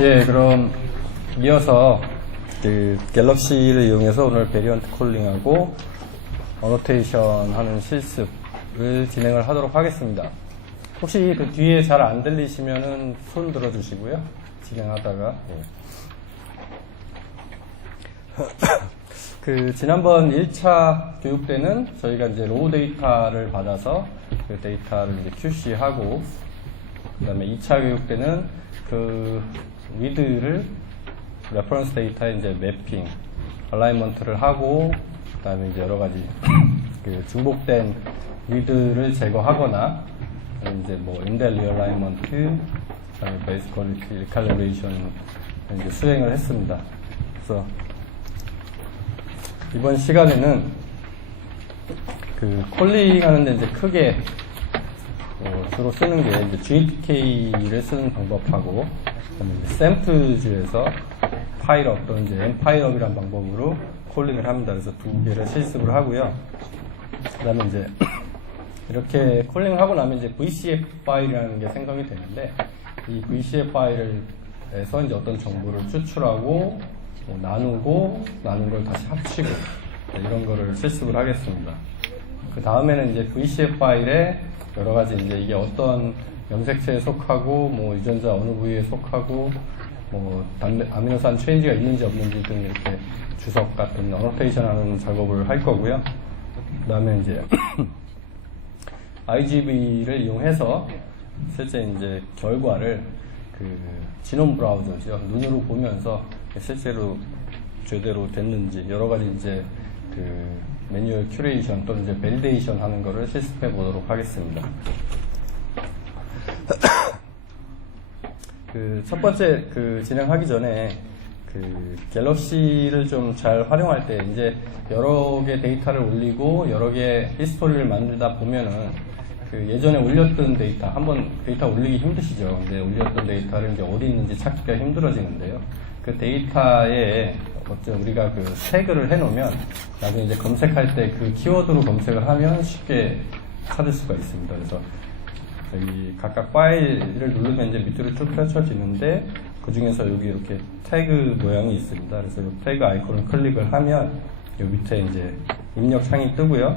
예, 그럼 이어서 그 갤럭시를 이용해서 오늘 베리언트 콜링하고 어노테이션 하는 실습을 진행을 하도록 하겠습니다. 혹시 그 뒤에 잘 안 들리시면은 손 들어주시고요. 진행하다가. 예. 그 지난번 1차 교육 때는 저희가 이제 로우 데이터를 받아서 그 데이터를 이제 QC하고, 그 다음에 2차 교육 때는 그 위드를 레퍼런스 데이터에 이제 매핑, 얼라이먼트를 하고, 그 다음에 이제 여러 가지 그 중복된 위드를 제거하거나, 이제 뭐 인델 리얼라이먼트, 그 다음에 베이스 퀄리티 리칼리브레이션 이제 수행을 했습니다. 그래서 이번 시간에는 그 콜링 하는데 이제 크게 주로 쓰는 게 이제 GTK를 쓰는 방법하고, 그다음에 이제 샘플즈에서 파일업 또는 이제 엠파일업이라는 방법으로 콜링을 합니다. 그래서 두 개를 실습을 하고요. 그다음에 이제 이렇게 콜링을 하고 나면 이제 VCF 파일이라는 게 생성이 되는데, 이 VCF 파일에서 이제 어떤 정보를 추출하고 나누고 나눈 걸 다시 합치고 이런 거를 실습을 하겠습니다. 그 다음에는 이제 VCF 파일에 여러 가지 이제 이게 어떤 염색체에 속하고 뭐 유전자 어느 부위에 속하고 뭐 아미노산 체인지가 있는지 없는지 등 이렇게 주석 같은 어노테이션 하는 작업을 할 거고요. 그 다음에 이제 IGV를 이용해서 실제 이제 결과를 그 지놈 브라우저죠. 눈으로 보면서 실제로 제대로 됐는지 여러 가지 이제 그 매뉴얼 큐레이션 또는 이제 밸리데이션 하는 거를 실습해 보도록 하겠습니다. 그 첫 번째 그 진행하기 전에 그 갤럭시를 좀 잘 활용할 때 이제 여러 개 데이터를 올리고 여러 개 히스토리를 만들다 보면은 그 예전에 올렸던 데이터 한번 데이터 올리기 힘드시죠. 근데 올렸던 데이터를 이제 어디 있는지 찾기가 힘들어지는데요. 그 데이터에 어쨌든 우리가 그 태그를 해놓으면 나중에 이제 검색할 때 그 키워드로 검색을 하면 쉽게 찾을 수가 있습니다. 그래서 여기 각각 파일을 누르면 이제 밑으로 쭉 펼쳐지는데 그 중에서 여기 이렇게 태그 모양이 있습니다. 그래서 이 태그 아이콘을 클릭을 하면 이 밑에 이제 입력 창이 뜨고요.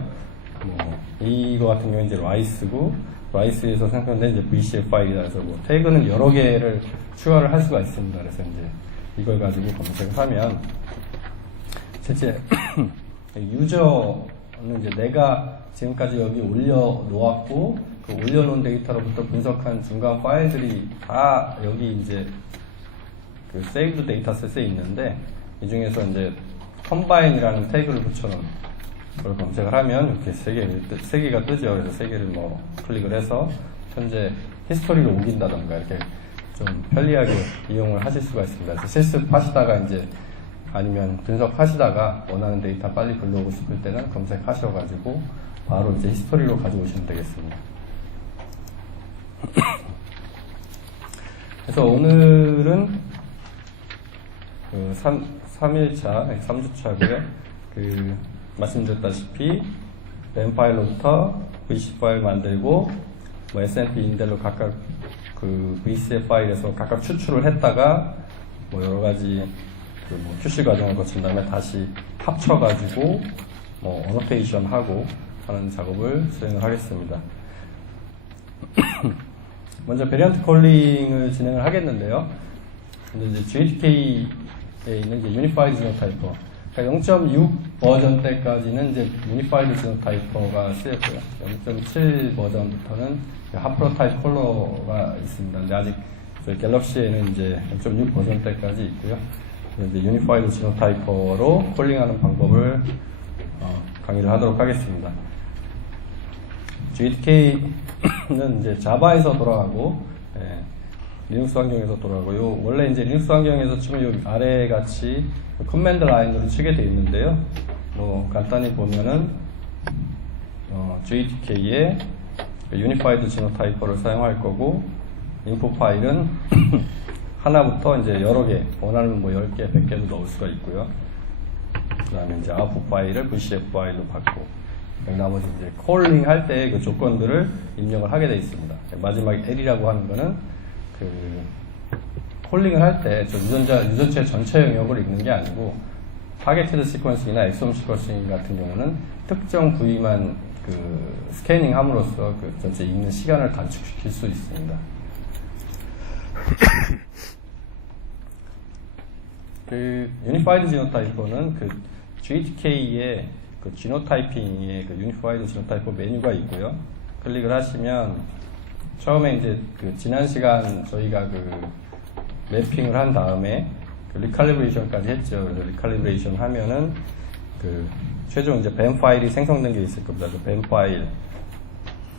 뭐 이거 같은 경우는 이제 라이스고 라이스에서 생성된 이제 VCF 파일이라 해서 뭐 태그는 여러 개를 추가를 할 수가 있습니다. 그래서 이제 이걸 가지고 검색을 하면 실제 유저는 이제 내가 지금까지 여기 올려 놓았고 그 올려놓은 데이터로부터 분석한 중간 파일들이 다 여기 이제 그 saved 데이터셋에 있는데 이 중에서 이제 combine이라는 태그를 붙여놓은 그걸 검색을 하면 이렇게 세 개가 뜨죠. 그래서 세 개를 뭐 클릭을 해서 현재 히스토리를 옮긴다던가 이렇게 좀 편리하게 이용을 하실 수가 있습니다. 그래서 실습하시다가 이제 아니면 분석하시다가 원하는 데이터 빨리 불러오고 싶을 때는 검색하셔가지고 바로 이제 히스토리로 가져오시면 되겠습니다. 그래서 오늘은 그 3일차, 3주차고요. 그 말씀드렸다시피 램 파일로부터 VC 파일 만들고 뭐 SNP 인델로 각각 그 VCF 파일에서 각각 추출을 했다가 뭐 여러 가지 그 뭐 QC 과정을 거친 다음에 다시 합쳐가지고 뭐 어노테이션 하고 하는 작업을 수행을 하겠습니다. 먼저 베리언트 콜링을 진행을 하겠는데요. 근데 이제 GTK에 있는 이제 유니파이드 지노타이퍼, 그러니까 0.6 버전 때까지는 이제 유니파이드 지노타이퍼가 쓰였고요. 0.7 버전부터는 하프로타입 컬러가 있습니다. 근데 아직 저희 갤럭시에는 이제 0.6 버전 때까지 있고요. 이제 유니파이드 지노타이퍼로 콜링하는 방법을 강의를 하도록 하겠습니다. GTK는 이제 자바에서 돌아가고, 리눅스 환경에서 돌아가고요. 원래 이제 리눅스 환경에서 치면 여기 아래 같이 커맨드 라인으로 치게 되어 있는데요. 뭐 간단히 보면은 GTK에 유니파이드 지노타이퍼를 사용할 거고, 인포 파일은 하나부터 이제 여러 개, 원하는 뭐 10개, 100개도 넣을 수가 있고요. 그 다음에 이제 아웃풋 파일을 VCF 파일로 받고, 나머지 이제 콜링 할 때 그 조건들을 입력을 하게 되어 있습니다. 마지막에 L이라고 하는 거는 그 콜링을 할 때 저 유전체 전체 영역을 읽는 게 아니고 타겟티드 시퀀싱이나 엑솜 시퀀싱 같은 경우는 특정 부위만 그 스캐닝 함으로써 그 전체 읽는 시간을 단축시킬 수 있습니다. 그 유니파이드 지노타이퍼는 그 GTK의 그 지노타이핑의 그 유니파이드 지노타이퍼 메뉴가 있고요. 클릭을 하시면 처음에 이제 그 지난 시간 저희가 그 맵핑을 한 다음에 그 리칼리브레이션까지 했죠. 그래서 리칼리브레이션 하면은 그 최종 이제 뱀 파일이 생성된 게 있을 겁니다. 그 뱀 파일,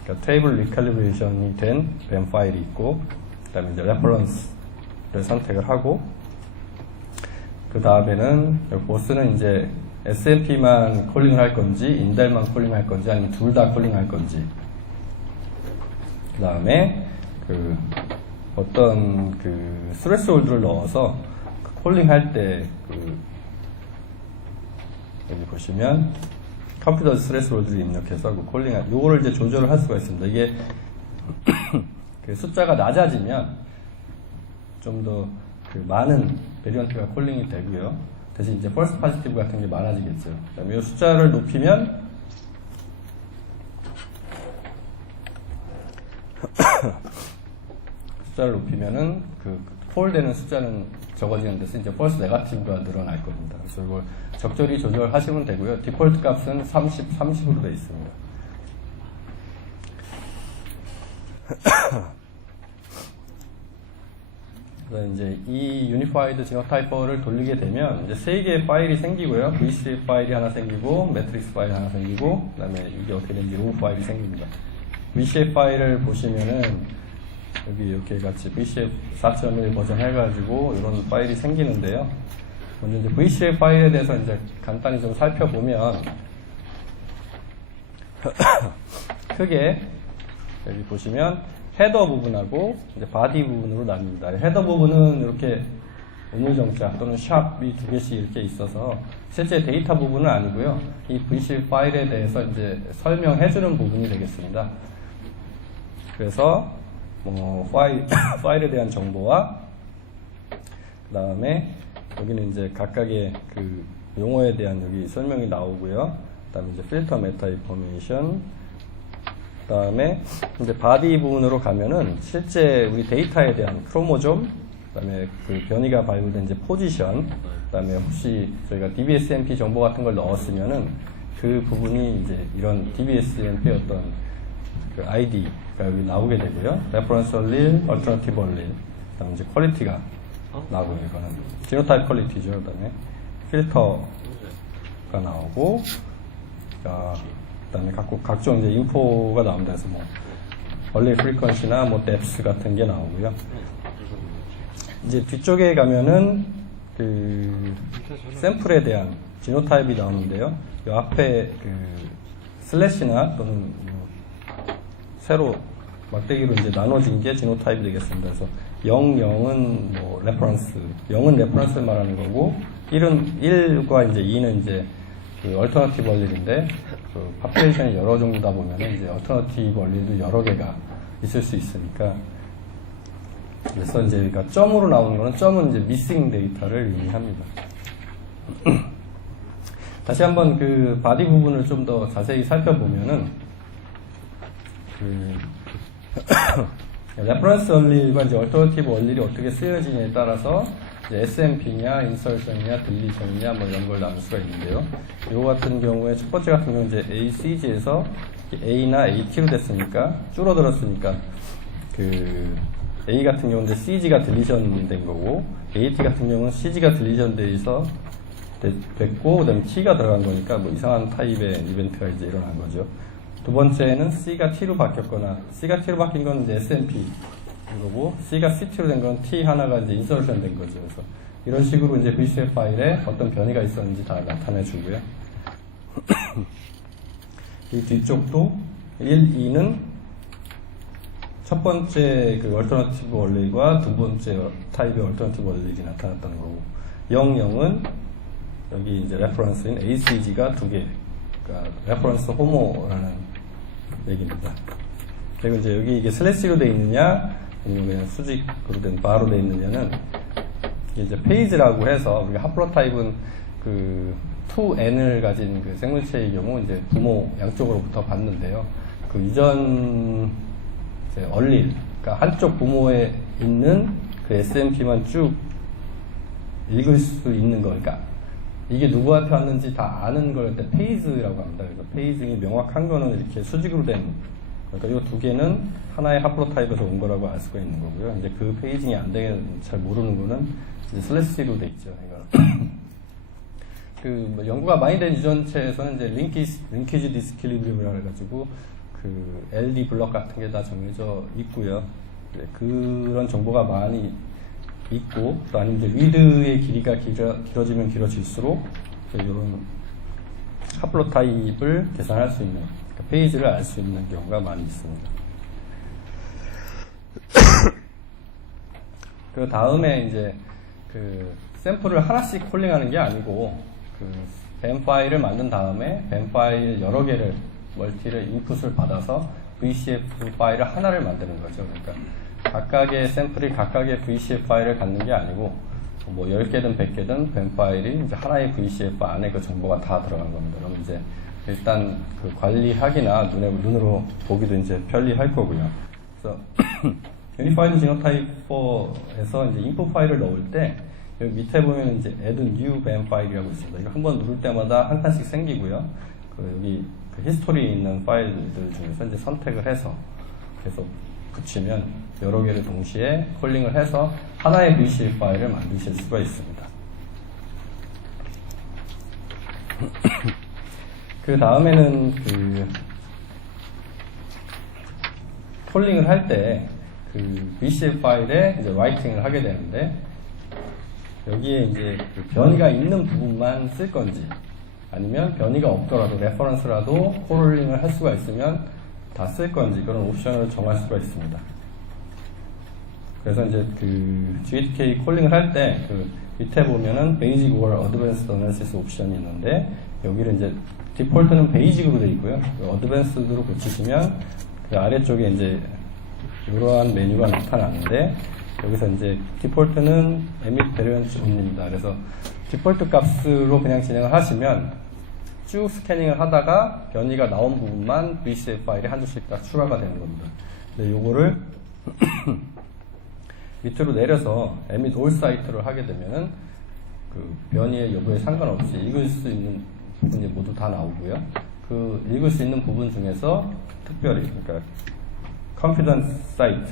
그러니까 테이블 리칼리브레이션이 된 뱀 파일이 있고, 그다음에 이제 레퍼런스를 선택을 하고, 그 다음에는 보스는 이제 SMP만 콜링을 할 건지, 인델만 콜링할 건지, 아니면 둘 다 콜링할 건지. 그 다음에 그 어떤 그 스레스홀드를 넣어서 그 콜링할 때 그 여기 보시면 컴퓨터 스레스홀드를 입력해서 그 콜링할 요거를 이제 조절을 할 수가 있습니다. 이게 그 숫자가 낮아지면 좀 더 그 많은 베리언트가 콜링이 되고요. 대신 이제 펄스 파지티브 같은 게 많아지겠죠. 그다음에 이 숫자를 높이면 숫자를 높이면은 그 폴되는 숫자는 적어지는 데서 이제 펄스 네거티브가 늘어날 겁니다. 그래서 이걸 적절히 조절하시면 되고요. 디폴트 값은 30으로 되어 있습니다. 그래서 이제 이 유니파이드 지노타이퍼를 돌리게 되면 이제 3개의 파일이 생기고요. VCF 파일이 하나 생기고, 매트릭스 파일이 하나 생기고, 그 다음에 이게 어떻게 되는지 로우 파일이 생깁니다. VCF 파일을 보시면은 여기 이렇게 같이 VCF 4.1 버전 해가지고 이런 파일이 생기는데요. 먼저 이제 VCF 파일에 대해서 이제 간단히 좀 살펴보면 크게 여기 보시면 헤더 부분하고 이제 바디 부분으로 나뉩니다. 헤더 부분은 이렇게 우물정자 또는 샵이 2개씩 이렇게 있어서 실제 데이터 부분은 아니고요. 이 VCF 파일에 대해서 이제 설명해주는 부분이 되겠습니다. 그래서 뭐 파일에 대한 정보와 그 다음에 여기는 이제 각각의 그 용어에 대한 여기 설명이 나오고요. 그 다음에 이제 필터 메타 인포메이션, 그 다음에 이제 바디 부분으로 가면은 실제 우리 데이터에 대한 크로모좀, 그 다음에 그 변이가 발굴된 이제 포지션, 그 다음에 혹시 저희가 DBSMP 정보 같은 걸 넣었으면은 그 부분이 이제 이런 DBSMP 어떤 그 ID가 여기 나오게 되고요. 레퍼런스 얼릴, 얼터너티브 얼릴, 그 다음에 이제 퀄리티가 나오고요. 이거는 지노타입 퀄리티죠. 그 다음에 필터가 나오고, 그 다음에 각종 이제 인포가 나옵니다. 그래서 뭐 얼릴 프리퀀시나 뭐 뎁스 같은 게 나오고요. 이제 뒤쪽에 가면은 그 샘플에 대한 지노타입이 나오는데요. 이 앞에 그 슬래시나 또는 새로 막대기로 이제 나눠진 게 지노타입이 되겠습니다. 그래서 0, 0은 뭐 레퍼런스, 0은 레퍼런스를 말하는 거고, 1과 이제 2는 이제 그 얼터너티브 얼릴인데, 그 파퓰레이션이 여러 종류다 보면은 이제 얼터너티브 얼릴도 여러 개가 있을 수 있으니까. 그래서 이제 그러니까 점으로 나오는 거는 점은 이제 미싱 데이터를 의미합니다. 다시 한번 그 바디 부분을 좀 더 자세히 살펴보면은 그 레퍼런스 얼릴과 이제 얼터너티브 얼릴이 어떻게 쓰여지냐에 따라서 이제 SMP냐, 인설션이냐, 딜리션이냐 뭐 이런 걸 나눌 수가 있는데요. 이거 같은 경우에 첫 번째 같은 경우는 이제 ACG에서 A나 AT로 됐으니까 줄어들었으니까 그 A 같은 경우는 이제 CG가 딜리션 된 거고, AT 같은 경우는 CG가 딜리션 돼서 됐고, 그 다음에 T가 들어간 거니까 뭐 이상한 타입의 이벤트가 이제 일어난 거죠. 두 번째는 C가 T로 바뀌었거나, C가 T로 바뀐 건 이제 SMP 이거고, C가 CT로 된 건 T 하나가 이제 인서션 된 거죠. 그래서 이런 식으로 이제 VCF 파일에 어떤 변이가 있었는지 다 나타내 주고요. 이 뒤쪽도 1, 2는 첫 번째 그 얼터너티브 얼릴과 두 번째 타입의 얼터너티브 얼릴이 나타났다는 거고, 0, 0은 여기 이제 레퍼런스인 ACG가 두 개, 그러니까 레퍼런스 호모라는 얘기입니다. 그리고 이제 여기 이게 슬래시로 돼 있느냐, 아니면 그냥 수직으로 된 바로 돼 있느냐는 이게 이제 페이지라고 해서 우리가 하플로타입은 그 2n을 가진 그 생물체의 경우 이제 부모 양쪽으로부터 받는데요. 그 이전 이제 얼릴, 그러니까 한쪽 부모에 있는 그 SNP만 쭉 읽을 수 있는 거, 그러니까 이게 누구한테 왔는지 다 아는 걸 때 페이즈라고 합니다. 그래서 페이징이 명확한 거는 이렇게 수직으로 된, 그러니까 이 두 개는 하나의 하플로타입에서 온 거라고 알 수가 있는 거고요. 이제 그 페이징이 안 되게 잘 모르는 거는 이제 슬래시로 돼 있죠. 뭐 연구가 많이 된 유전체에서는 이제 링키지 디스킬리브리움이라 해가지고 그 LD 블럭 같은 게 다 정해져 있고요. 그런 정보가 많이 있고, 또 아니면 이제 위드의 길이가 길어지면 길어질수록 이런 하플로타입을 계산할 수 있는, 그러니까 페이지를 알 수 있는 경우가 많이 있습니다. 그 다음에 이제 그 샘플을 하나씩 콜링하는 게 아니고 그 뱀 파일을 만든 다음에 뱀 파일 여러 개를 멀티를 인풋을 받아서 VCF 파일을 하나를 만드는 거죠. 그러니까 각각의 샘플이 각각의 VCF 파일을 갖는 게 아니고 뭐 10개든 100개든 뱀 파일이 이제 하나의 VCF 안에 그 정보가 다 들어간 겁니다. 그럼 이제 일단 그 관리하기나 눈으로 보기도 이제 편리할 거고요. 그래서 유니파이드 지노타입 4에서 이제 인풋 파일을 넣을 때 여기 밑에 보면 이제 add new BAM 파일이라고 있습니다. 이거 한번 누를 때마다 한 칸씩 생기고요. 그 여기 그 히스토리에 있는 파일들 중에서 이제 선택을 해서 계속 붙이면 여러 개를 동시에 콜링을 해서 하나의 VCF 파일을 만드실 수가 있습니다. 그 다음에는 그 콜링을 할 때 그 VCF 파일에 이제 라이팅을 하게 되는데 여기에 이제 그 변이가 있는 부분만 쓸 건지 아니면 변이가 없더라도 레퍼런스라도 콜링을 할 수가 있으면 다 쓸 건지 그런 옵션을 정할 수가 있습니다. 그래서 이제 그 GTK 콜링을 할 때 그 밑에 보면은 베이직 or 어드밴스드 어널리시스 옵션이 있는데 여기를 이제 디폴트는 베이직으로 되어 있고요. 어드밴스드로 붙이시면 그 아래쪽에 이제 이러한 메뉴가 나타나는데 여기서 이제 디폴트는 emit variance only입니다. 그래서 디폴트 값으로 그냥 진행을 하시면 쭉 스캐닝을 하다가 변이가 나온 부분만 VCF 파일이 한 줄씩 딱 추가가 되는 겁니다. 근데 요거를 밑으로 내려서 emit all site를 하게 되면은 그 변이의 여부에 상관없이 읽을 수 있는 부분이 모두 다 나오고요. 그 읽을 수 있는 부분 중에서 특별히 그러니까 confidence site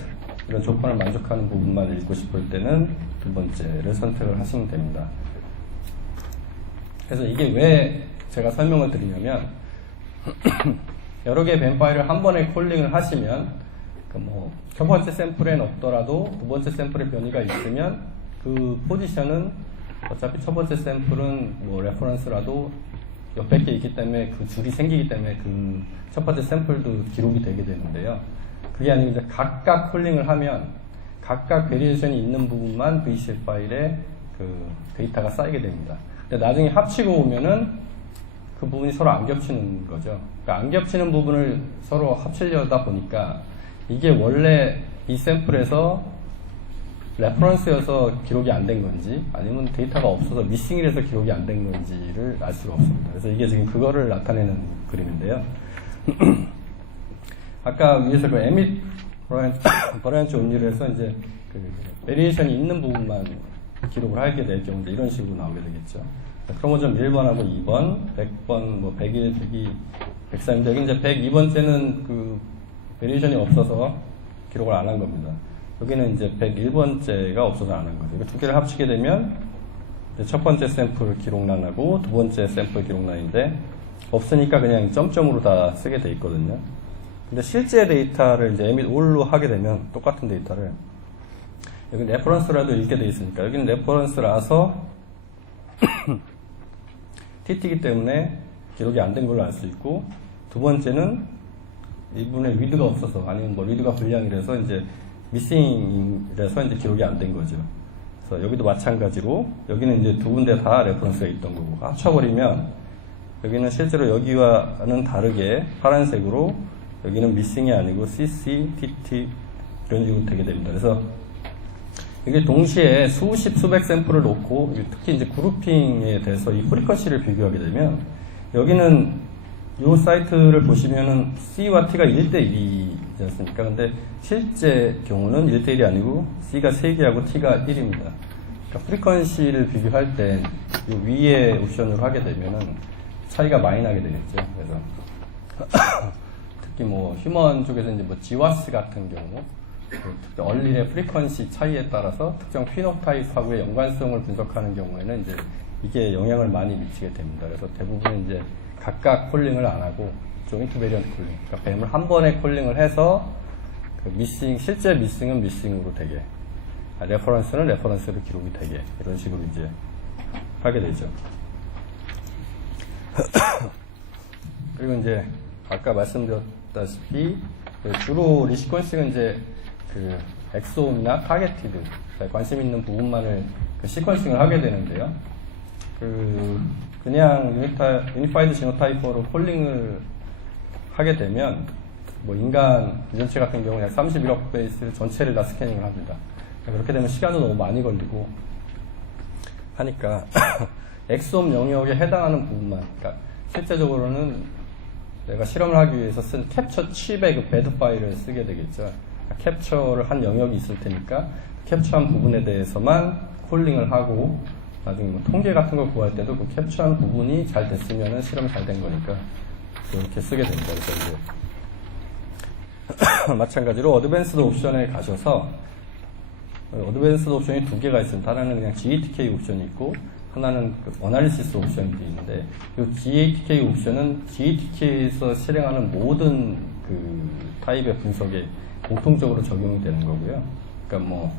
이런 조건을 만족하는 부분만 읽고 싶을 때는 두 번째를 선택을 하시면 됩니다. 그래서 이게 왜 제가 설명을 드리냐면 여러 개의 뱀 파일을 한 번에 콜링을 하시면 그 뭐 첫 번째 샘플엔 없더라도 두 번째 샘플에 변이가 있으면 그 포지션은 어차피 첫 번째 샘플은 뭐 레퍼런스라도 몇백 개 있기 때문에 그 줄이 생기기 때문에 그 첫 번째 샘플도 기록이 되게 되는데요. 그게 아니고 이제 각각 콜링을 하면 각각 베리에이션이 있는 부분만 VCF 파일에 그 데이터가 쌓이게 됩니다. 근데 나중에 합치고 오면은 그 부분이 서로 안 겹치는 거죠. 그러니까 안 겹치는 부분을 서로 합치려다 보니까 이게 원래 이 샘플에서 레퍼런스여서 기록이 안 된 건지 아니면 데이터가 없어서 미싱이라서 기록이 안 된 건지를 알 수가 없습니다. 그래서 이게 지금 그거를 나타내는 그림인데요. 아까 위에서 그 emit variance only를 해서 이제 그 베리에이션이 있는 부분만 기록을 하게 될 경우 이런 식으로 나오게 되겠죠. 크로모점 1번하고 2번, 100번, 뭐 101, 102, 103인데 여기 이제 102번째는 그 베리에이션이 없어서 기록을 안 한 겁니다. 여기는 이제 101번째가 없어서 안 한 거죠. 두 개를 합치게 되면 첫 번째 샘플 기록란하고 두 번째 샘플 기록란인데 없으니까 그냥 점점으로 다 쓰게 돼 있거든요. 근데 실제 데이터를 이제 emit all로 하게 되면 똑같은 데이터를 여기 레퍼런스라도 읽게 돼 있으니까 여기는 레퍼런스라서 TT이기 때문에 기록이 안 된 걸로 알 수 있고 두 번째는 이분의 리드가 없어서 아니면 뭐 리드가 불량이라서 이제 미싱이라서 이제 기록이 안 된 거죠. 그래서 여기도 마찬가지로 여기는 이제 두 군데 다 레퍼런스가 있던 거고 합쳐버리면 여기는 실제로 여기와는 다르게 파란색으로 여기는 미싱이 아니고 CC, TT 이런 식으로 되게 됩니다. 그래서 이게 동시에 수십, 수백 샘플을 놓고, 특히 이제 그룹핑에 대해서 이 프리퀀시를 비교하게 되면, 여기는 이 사이트를 보시면은 C와 T가 1대1이지 않습니까? 근데 실제 경우는 1대1이 아니고 C가 3개하고 T가 1입니다. 그러니까 프리퀀시를 비교할 때 이 위에 옵션으로 하게 되면은 차이가 많이 나게 되겠죠. 그래서 특히 뭐 휴먼 쪽에서 이제 뭐 GWAS 같은 경우 특히 얼릴의 프리퀀시 차이에 따라서 특정 피노타입하고의 연관성을 분석하는 경우에는 이제 이게 영향을 많이 미치게 됩니다. 그래서 대부분 이제 각각 콜링을 안 하고 조인트 베리언트 콜링, 그러니까 뱀을 한 번에 콜링을 해서 그 미싱, 실제 미싱은 미싱으로 되게, 레퍼런스는 레퍼런스로 기록이 되게, 이런 식으로 이제 하게 되죠. 그리고 이제 아까 말씀드렸다시피 주로 리시퀀싱은 이제 그 엑솜이나 타겟티드, 관심 있는 부분만을 그 시퀀싱을 하게 되는데요. 그냥 유니파이드 지노타이퍼로 콜링을 하게 되면 뭐 인간 유전체 같은 경우 약 31억 베이스 전체를 다 스캐닝을 합니다. 그렇게 되면 시간도 너무 많이 걸리고 하니까 엑솜 영역에 해당하는 부분만, 그러니까 실제적으로는 내가 실험을 하기 위해서 쓴 캡처 칩의 그 배드 파일을 쓰게 되겠죠. 캡처를 한 영역이 있을 테니까 캡처한 부분에 대해서만 콜링을 하고 나중에 뭐 통계 같은 걸 구할 때도 그 캡처한 부분이 잘 됐으면 실험이 잘 된 거니까 이렇게 쓰게 됩니다. 그래서 이제 마찬가지로 어드밴스드 옵션에 가셔서 어드밴스드 옵션이 두 개가 있습니다. 하나는 그냥 GATK 옵션이 있고 하나는 그 어나리시스 옵션이 있는데 이 GATK 옵션은 GATK에서 실행하는 모든 그 타입의 분석에 공통적으로 적용이 되는 거고요. 그러니까 뭐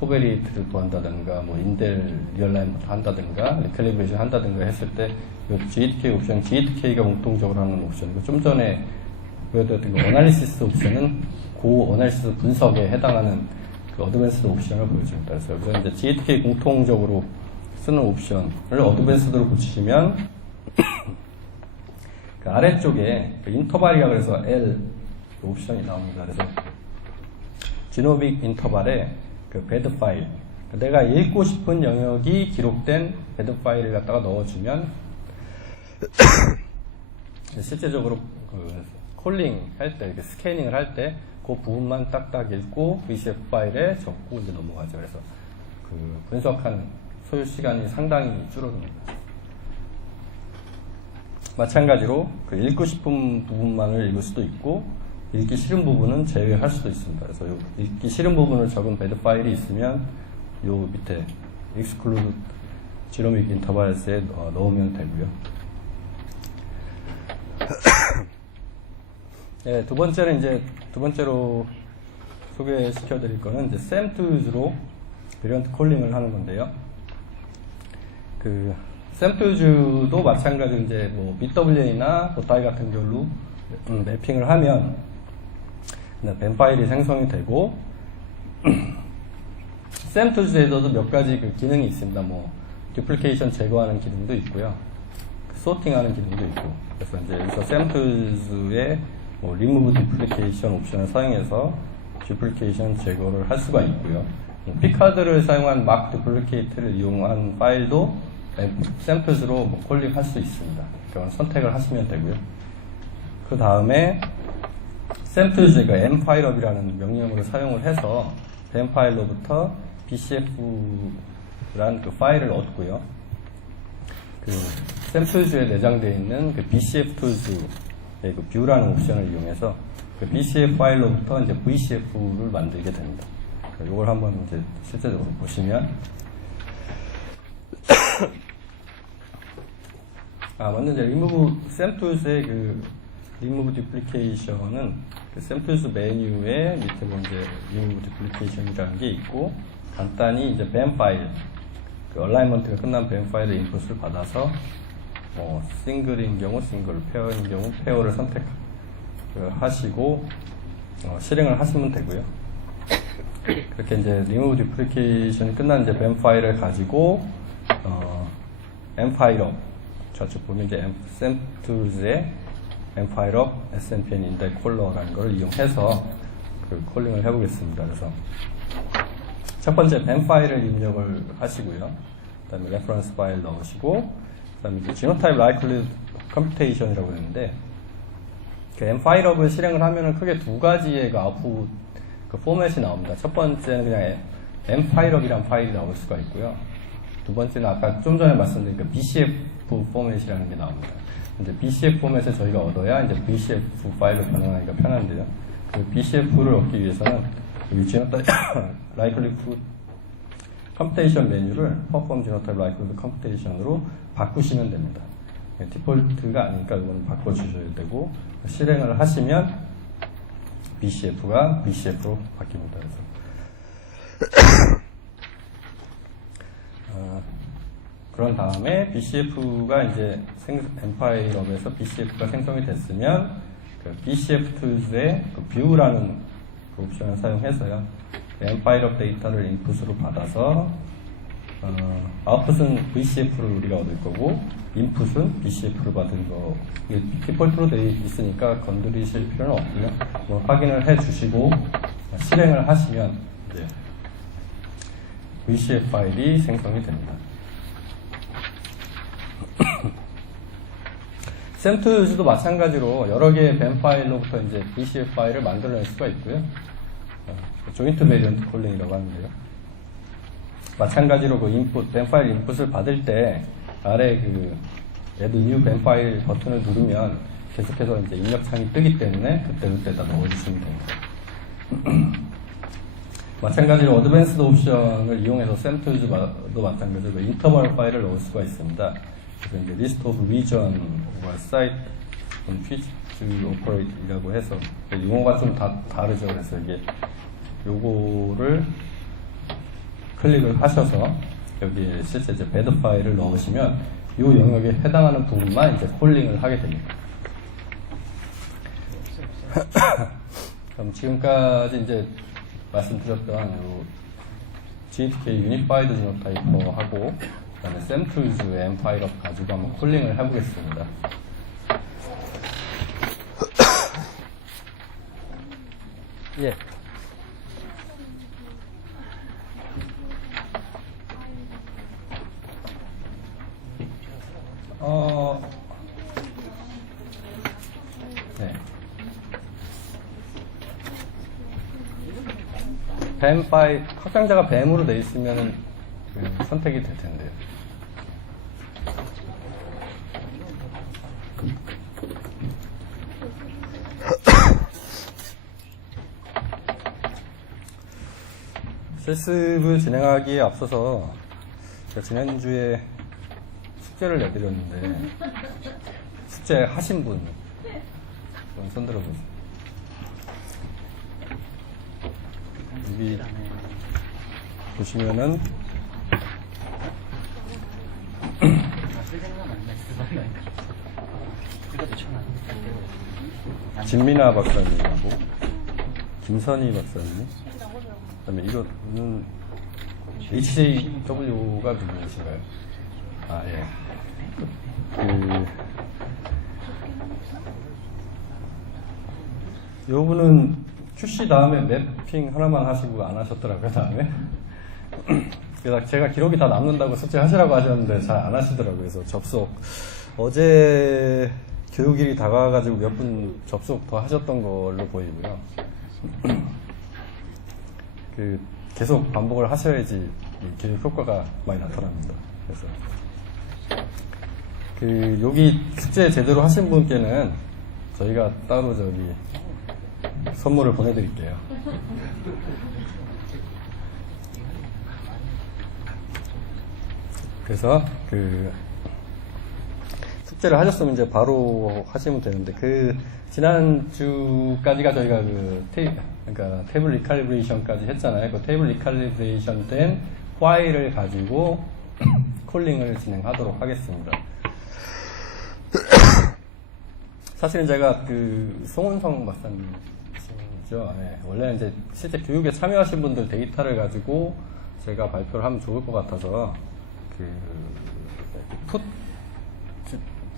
코베리트를 또 한다든가 뭐 인델 리얼라인 한다든가 리캘리브레이션 한다든가 했을 때 이 GATK 옵션, GATK가 공통적으로 하는 옵션이고 좀 전에 보여드렸던 그 어나리시스 옵션은 고 어나리시스 분석에 해당하는 그 어드밴스드 옵션을 보여줍니다. 그래서 여기서 이제 GATK 공통적으로 쓰는 옵션을 어드밴스드로 붙이시면 그 아래쪽에 그 인터벌이라 그래서 L 그 옵션이 나옵니다. 그래서 지노믹 인터벌에 그 배드 파일, 내가 읽고 싶은 영역이 기록된 배드 파일을 갖다가 넣어주면 실제적으로 그 콜링 할 때, 스캐닝을 할 때 그 부분만 딱딱 읽고 VCF 파일에 적고 이제 넘어가죠. 그래서 그 분석하는 소요 시간이 상당히 줄어듭니다. 마찬가지로 그 읽고 싶은 부분만을 읽을 수도 있고 읽기 싫은 부분은 제외할 수도 있습니다. 그래서 요 읽기 싫은 부분을 적은 배드 파일이 있으면 요 밑에 exclude genomic intervals에 넣으면 되고요. 네, 두 번째로 소개시켜 드릴 거는 이제 샘투즈로 베리언트 콜링을 하는 건데요. 그 샘투즈도 마찬가지로 이제 뭐 BWA나 보타이 같은 걸로 매핑을 하면 뱀 파일이 생성이 되고 샘투즈에서도 몇 가지 그 기능이 있습니다. 뭐 듀플리케이션 제거하는 기능도 있고요, 소팅하는 기능도 있고. 그래서 이제 여기서 샘투즈의 뭐 remove duplication 옵션을 사용해서 듀플리케이션 제거를 할 수가 있고요. 피카드를 사용한 막 듀플리케이트를 이용한 파일도 샘플즈로 뭐 콜링할 수 있습니다. 그건 선택을 하시면 되고요. 그 다음에 샘플즈가 m파일업이라는 명령어를 사용을 해서 뱀 파일로부터 BCF란 그 파일을 얻고요. 그 샘플즈에 내장되어 있는 그 BCF 툴즈의 그 뷰라는 옵션을 이용해서 그 BCF 파일로부터 이제 VCF를 만들게 됩니다. 이걸 한번 이제 실제적으로 보시면 먼저 이제 remove 샘플즈의 그 remove duplication은 그 샘플즈 메뉴에 밑에 먼저 remove duplication이라는 게 있고, 간단히 이제 뱀 파일, 그 얼라이먼트가 끝난 뱀 파일의 인풋을 받아서 싱글인 경우 싱글, 페어인 경우 페어를 선택하시고 실행을 하시면 되고요. 그렇게 이제 remove duplication이 끝난 이제 뱀 파일을 가지고 m파일업, 좌측 보면 이제 샘툴즈의 m파일업 SNPN 인덱 콜러라는 걸 이용해서 그 콜링을 해보겠습니다. 그래서 첫 번째 뱀 파일을 입력을 하시고요. 그 다음에 레퍼런스 파일 넣으시고, 그 다음에 이제 지노타입 라이클리드 컴퓨테이션이라고 했는데, 그 엠파일업을 실행을 하면은 크게 두 가지의 그 아웃풋 그 포맷이 나옵니다. 첫 번째는 그냥 엠파일업이란 파일이 나올 수가 있고요. 두 번째는 아까 좀 전에 말씀드린 그 BCF 포맷이라는 게 나옵니다. 이제 BCF 포맷을 저희가 얻어야 이제 BCF 파일로 변환하기가 편한데요. 그 BCF를 얻기 위해서는 이 지노타입 라이클리드 컴퓨테이션 메뉴를 퍼폼 지노타입 라이클리드 컴퓨테이션으로 바꾸시면 됩니다. 디폴트가 아니니까 이건 바꿔주셔야 되고, 실행을 하시면 BCF가 BCF로 바뀝니다. 그래서 그런 다음에 BCF가 이제 엠파일업에서 BCF가 생성이 됐으면 그 BCF 툴즈의 그 뷰라는 그 옵션을 사용해서요, 엠파일업 데이터를 인풋으로 받아서 아웃풋은 VCF를 우리가 얻을 거고 인풋은 BCF를 받은 거, 이게 디폴트로 되어 있으니까 건드리실 필요는 없고요. 뭐 확인을 해 주시고 실행을 하시면 이제 VCF 파일이 생성이 됩니다. 샘투즈도 마찬가지로 여러 개의 뱀 파일로부터 이제 BCF 파일을 만들어낼 수가 있고요. 조인트 베리언트 콜링이라고 하는데요. 마찬가지로 그 인풋, 뱀 파일 인풋을 받을 때 아래 그 add new 뱀 파일 버튼을 누르면 계속해서 이제 입력창이 뜨기 때문에 그때다 넣어주시면 됩니다. 마찬가지로 어드밴스드 옵션을 이용해서 샘투즈도 마찬가지로 인터벌 파일을 넣을 수가 있습니다. 그래서 이제 list of region or site on which to operate이라고 해서 용어가 좀 다르죠. 그래서 이게 요거를 클릭을 하셔서 여기에 실제 이제 배드 파일을 넣으시면 이 영역에 해당하는 부분만 이제 콜링을 하게 됩니다. 그럼 지금까지 이제 말씀드렸던 요 GTK 유니파이드 지노타이퍼하고 그다음에 샘툴즈의 엠파일업 가지고 한번 콜링을 해보겠습니다. 예. 네. 뱀 파일, 확장자가 뱀으로 되어 있으면 선택이 될 텐데요. 실습을 진행하기에 앞서서 제가 지난주에 숙제를 내드렸는데 숙제 하신 분 손 들어보세요. 여기 보시면은 진미나 박사님하고 김선희 박사님, 그다음에 이거는 HJW가 누구신가요? 아, 예. 요분은 QC 다음에 맵핑 하나만 하시고 안 하셨더라고요, 다음에. 그래서 제가 기록이 다 남는다고 숙제 하시라고 하셨는데 잘 안 하시더라고요. 그래서 접속, 어제 교육일이 다가와가지고 몇 분 접속 더 하셨던 걸로 보이고요. 계속 반복을 하셔야지 교육 효과가 많이 나타납니다. 그래서 여기 숙제 제대로 하신 분께는 저희가 따로 선물을 보내드릴게요. 그래서 숙제를 하셨으면 이제 바로 하시면 되는데 지난주까지가 저희가 그러니까 테이블 리칼리브레이션까지 했잖아요. 그 테이블 리칼리브레이션 된 파일을 가지고 콜링을 진행하도록 하겠습니다. 사실은 제가 송은성 박사님이시죠. 네, 원래 이제 실제 교육에 참여하신 분들 데이터를 가지고 제가 발표를 하면 좋을 것 같아서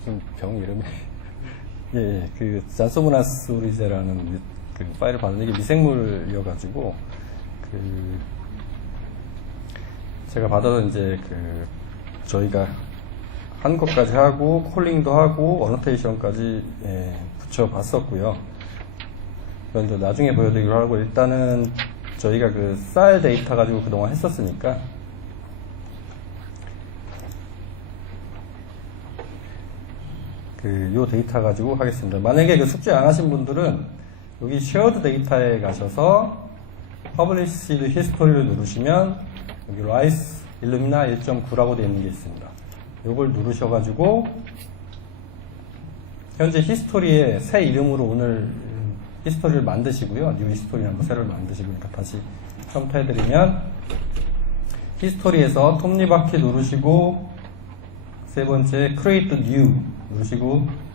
지금 병 이름이 잔소모나스 오리제라는 파일을 받는 이게 미생물이어가지고 제가 받아서 이제 저희가 한 것까지 하고 콜링도 하고 어노테이션까지 붙여봤었고요. 그런데 나중에 보여드리기로 하고, 일단은 저희가 쌀 데이터 가지고 그동안 했었으니까 요 데이터 가지고 하겠습니다. 만약에 숙제 안 하신 분들은 여기 쉐어드 데이터에 가셔서 퍼블리시드 히스토리를 누르시면 여기 라이스 일루미나 1.9라고 되어 있는 게 있습니다. 요걸 누르셔가지고 현재 히스토리에 새 이름으로 오늘 히스토리를 만드시고요. 뉴 히스토리 한번 새로 만드시고, 그러니까 다시 처음부터 해드리면 히스토리에서 톱니바퀴 누르시고 세 번째 create new 누르시고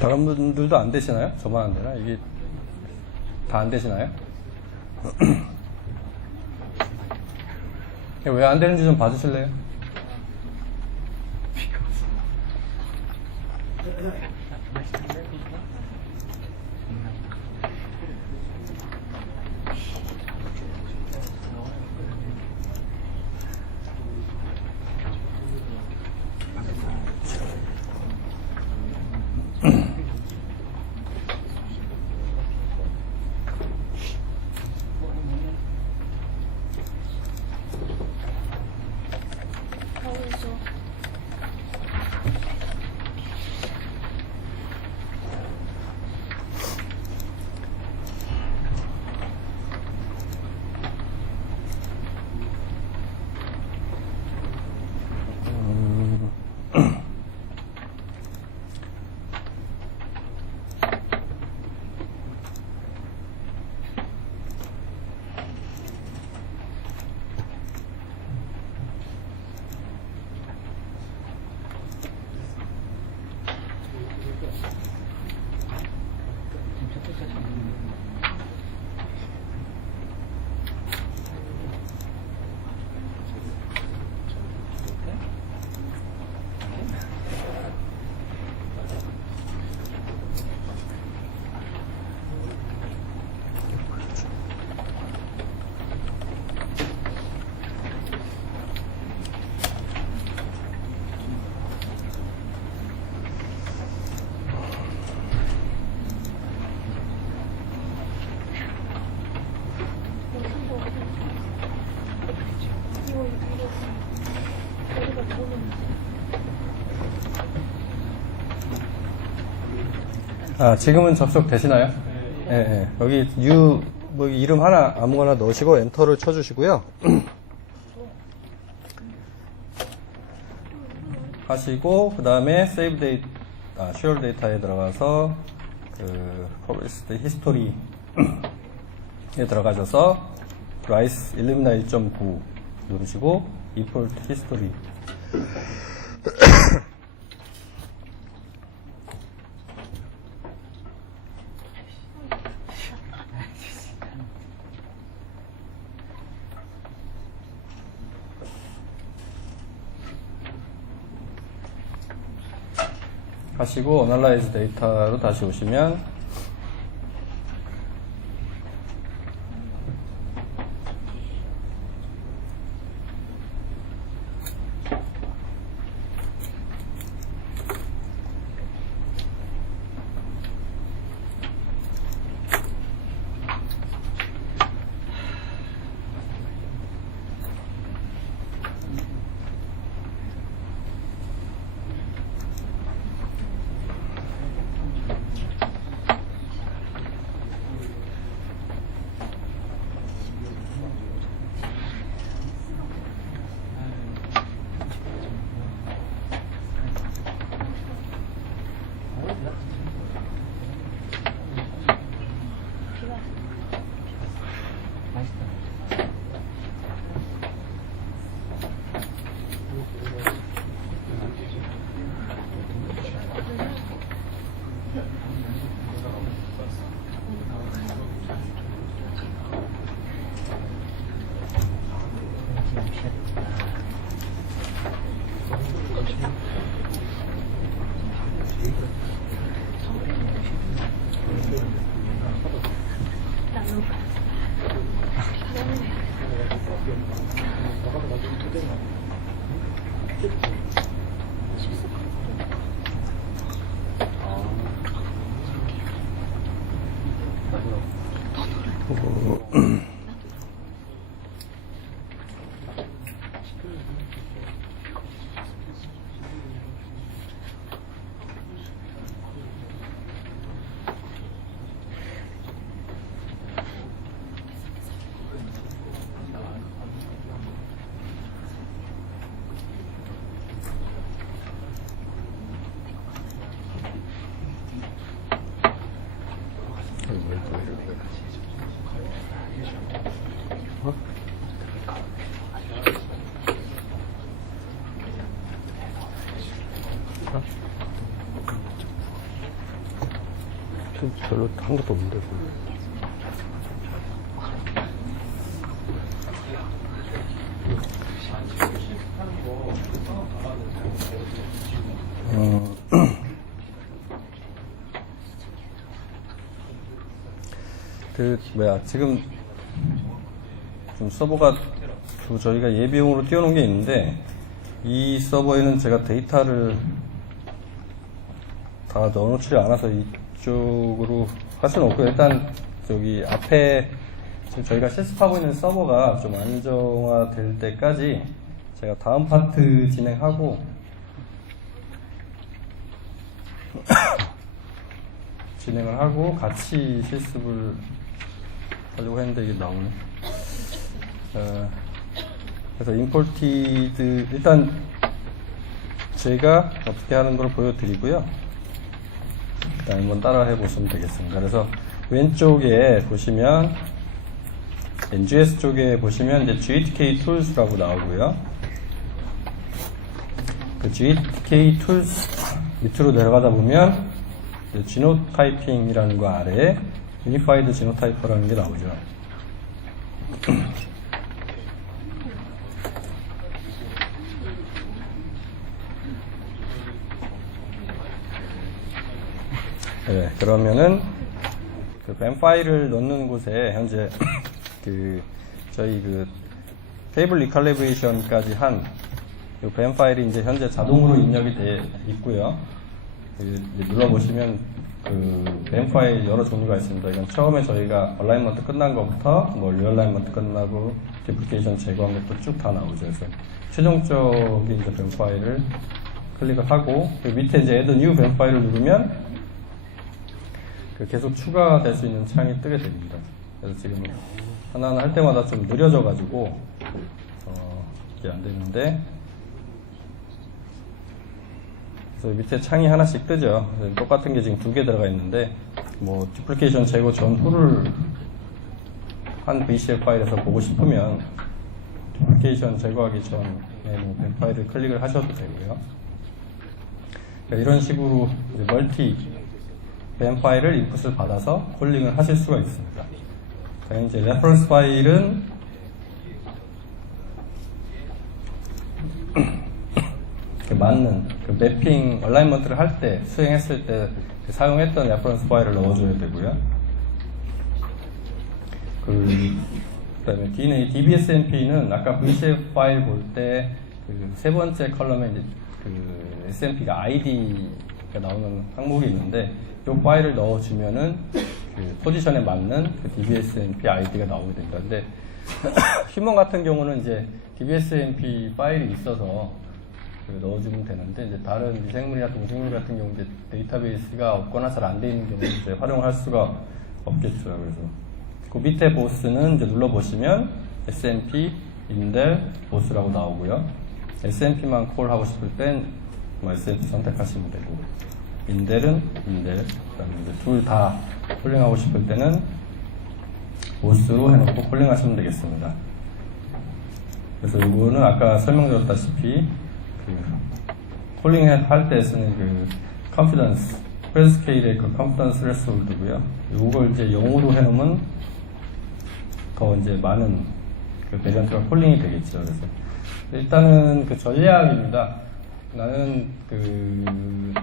다른 분들도 안 되시나요? 저만 안 되나? 이게 다 안 되시나요? 왜 안 되는지 좀 봐주실래요? 지금은 접속되시나요? 네. 여기 뭐 이름 하나 아무거나 넣으시고 엔터를 쳐주시고요. 하시고 그 다음에 save date, share data에 들어가서 published history에 들어가셔서 rice illumina 1.9 누르시고 import history 하시고 Analyze 데이터로 다시 오시면 별로 한 것도 없는데. 지금 좀 서버가 저희가 예비용으로 띄워놓은 게 있는데, 이 서버에는 제가 데이터를 다 넣어놓지 않아서 이쪽으로 할 수는 없고요. 일단 저기 앞에 지금 저희가 실습하고 있는 서버가 좀 안정화될 때까지 제가 다음 파트 진행하고 진행을 하고 같이 실습을 하려고 했는데 이게 나오네. 그래서 imported 일단 제가 어떻게 하는 걸 보여드리고요. 일단 한번 따라 해보시면 되겠습니다. 그래서 왼쪽에 보시면 NGS 쪽에 보시면 이제 GTK Tools라고 나오고요. 그 GTK Tools 밑으로 내려가다 보면 지노타이핑이라는 거 아래에 유니파이드 지노타이퍼라는 게 나오죠. 네, 그러면은 그 뱀 파일을 넣는 곳에 현재 저희 테이블 리칼리브레이션까지 한 이 뱀 파일이 이제 현재 자동으로 입력이 돼 있고요. 이제 눌러보시면 뱀 파일 여러 종류가 있습니다. 이건 처음에 저희가 얼라인먼트 끝난 것부터 리얼라인먼트 끝나고 디플리케이션 제거한 것도 쭉 다 나오죠. 그래서 최종적인 이제 뱀 파일을 클릭을 하고 그 밑에 이제 add new 뱀 파일을 누르면 계속 추가될 수 있는 창이 뜨게 됩니다. 그래서 지금 하나하나 할 때마다 좀 느려져 가지고 이게 안 되는데, 그래서 밑에 창이 하나씩 뜨죠. 똑같은 게 지금 2개 들어가 있는데 디플리케이션 제거 전후를 한 VCF 파일에서 보고 싶으면 디플리케이션 제거하기 전에 뱀 파일을 클릭을 하셔도 되고요. 그러니까 이런 식으로 이제 멀티 뱀 파일을 인풋을 받아서 콜링을 하실 수가 있습니다. 이제 레퍼런스 파일은 맞는 매핑 얼라인먼트를 할 때 수행했을 때 사용했던 레퍼런스 파일을 넣어줘야 되고요. 그다음에 DBSMP는 아까 VCF 파일 볼 때 세 번째 컬럼에 이제 SMP가 ID가 나오는 항목이 있는데 이 파일을 넣어주면은 포지션에 맞는 DBSMP ID가 나오게 됩니다. 근데 휴먼 같은 경우는 이제 DBSMP 파일이 있어서 넣어주면 되는데, 이제 다른 미생물이나 동식물 같은 경우 이제 데이터베이스가 없거나 잘 안 돼 있는 경우는 이제 활용할 수가 없겠죠. 그래서 그 밑에 보스는 이제 눌러보시면 SMP, 인델, 보스라고 나오고요. SMP만 콜하고 싶을 땐 SMP 선택하시면 되고, 인델은 인델, 그다음에 둘 다 콜링하고 싶을 때는 보스로 해놓고 콜링하시면 되겠습니다. 그래서 이거는 아까 설명드렸다시피 콜링 할 때 쓰는 confidence, 프레스케일의 confidence threshold고요. 이걸 이제 0으로 해놓으면 더 이제 많은 그 베리언트가 콜링이 되겠죠. 그래서 일단은 그 전략입니다. 나는 그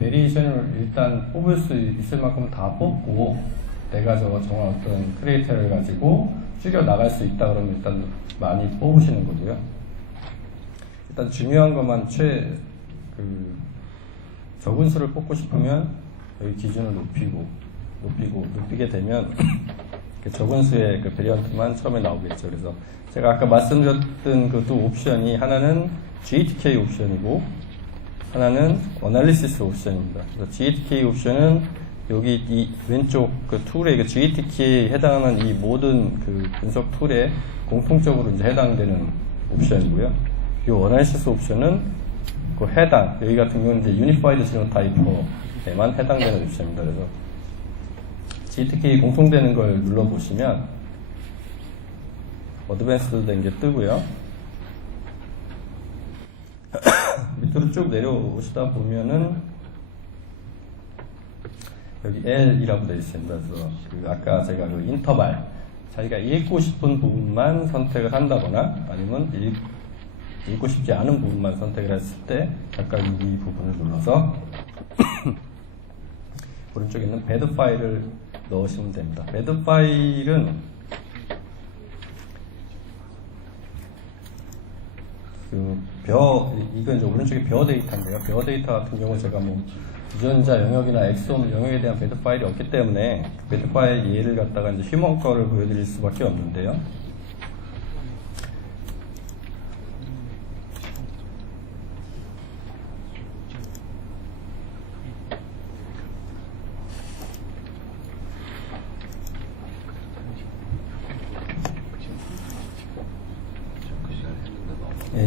베리에이션을 일단 뽑을 수 있을 만큼 다 뽑고 내가 정말 어떤 크리에이터를 가지고 줄여 나갈 수 있다 그러면 일단 많이 뽑으시는 거고요. 일단 중요한 것만 적은 수를 뽑고 싶으면 여기 기준을 높이게 되면 그 적은 수의 그 베리언트만 처음에 나오겠죠. 그래서 제가 아까 말씀드렸던 그 두 옵션이 하나는 GTK 옵션이고 하나는 어널리시스 옵션입니다. 그래서 GTK 옵션은 여기 이 왼쪽 그 툴에 그 GTK에 해당하는 이 모든 그 분석 툴에 공통적으로 이제 해당되는 옵션이고요. 이 어널리시스 옵션은 그 해당, 여기 같은 경우는 이제 유니파이드 지노타입에만 해당되는 옵션입니다. 그래서 GTK 공통되는 걸 눌러보시면 어드밴스드 된 게 뜨고요. 밑으로 쭉 내려오시다 보면은 여기 L이라고 되어 있습니다. 그래서 그 아까 제가 그 인터벌 자기가 읽고 싶은 부분만 선택을 한다거나 아니면 읽고 싶지 않은 부분만 선택을 했을 때 각각 이 부분을 눌러서 오른쪽에 있는 배드 파일을 넣으시면 됩니다. 배드 파일은 이건 이제 오른쪽에 벼 데이터인데요. 벼 데이터 같은 경우 제가 뭐 유전자 영역이나 엑솜 영역에 대한 배드 파일이 없기 때문에 그 배드 파일 예를 갖다가 이제 휴먼 거를 보여드릴 수밖에 없는데요.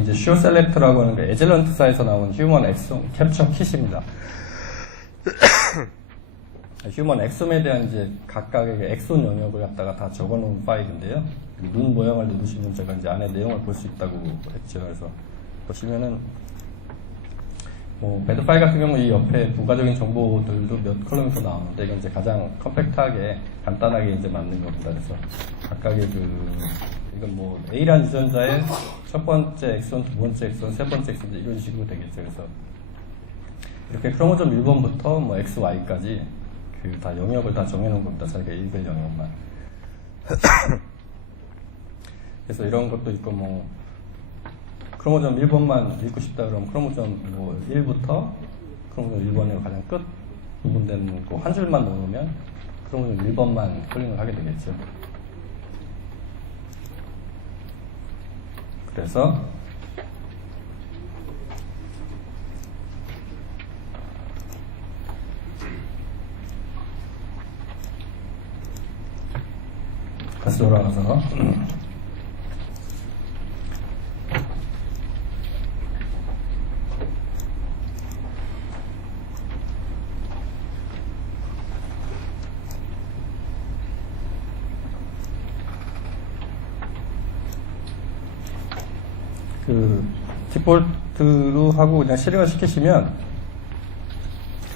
이제 쇼 셀렉트라고 하는 게 에젤런트사에서 나온 휴먼 엑솜 캡처 킷입니다. 휴먼 엑솜에 대한 이제 각각의 엑손 영역을 갖다가 다 적어놓은 파일인데요. 눈 모양을 누르시면 제가 이제 안에 내용을 볼 수 있다고 했죠. 그래서 보시면은 뭐 배드 파일 같은 경우 이 옆에 부가적인 정보들도 몇 컬럼에서 나오는데 이건 이제 가장 컴팩트하게 간단하게 이제 만든 겁니다. 그래서 각각의 이건 뭐 A란 유전자의 첫 번째 엑손, 두 번째 엑손, 세 번째 엑손 이런 식으로 되겠죠. 그래서 이렇게 크로모점 1번부터 뭐 XY까지 그 다 영역을 다 정해놓은 겁니다. 자기가 읽을 영역만. 그래서 이런 것도 있고 뭐 크로모점 1번만 읽고 싶다 그러면 크로모점 뭐 1부터 크로모점 1번의 가장 끝 부분 되는 거 한 줄만 넣으면 크로모점 1번만 콜링을 하게 되겠죠. 그래서 다시 돌아가서 그 디폴트로 하고 그냥 실행을 시키시면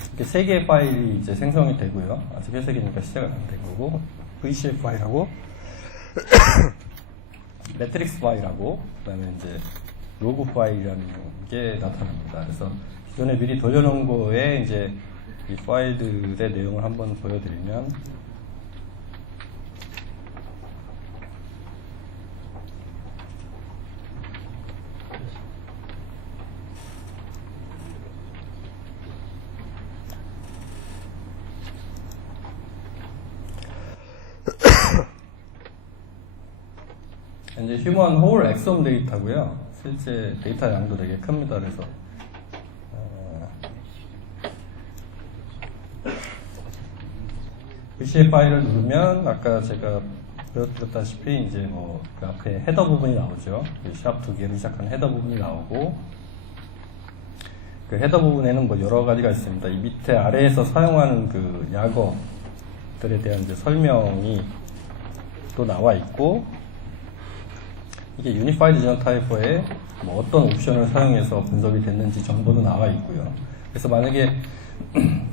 이렇게 세 개의 파일이 이제 생성이 되고요. 아직 회색이니까 시작은 안 된 거고 VCF 파일하고 매트릭스 파일하고 그다음에 이제 로그 파일이라는 게 나타납니다. 그래서 기존에 미리 돌려놓은 거에 이제 이 파일들의 내용을 한번 보여드리면 이제 휴먼 홀 엑솜 데이터고요. 실제 데이터 양도 되게 큽니다. 그래서 VCF 파일을 누르면 아까 제가 보여드렸다시피 이제 뭐 그 앞에 헤더 부분이 나오죠. 샵 2개로 시작한 헤더 부분이 나오고 그 헤더 부분에는 뭐 여러 가지가 있습니다. 이 밑에 아래에서 사용하는 그 약어들에 대한 이제 설명이 또 나와 있고 이게 유니파이드 지노타이퍼에 뭐 어떤 옵션을 사용해서 분석이 됐는지 정보도 나와 있고요. 그래서 만약에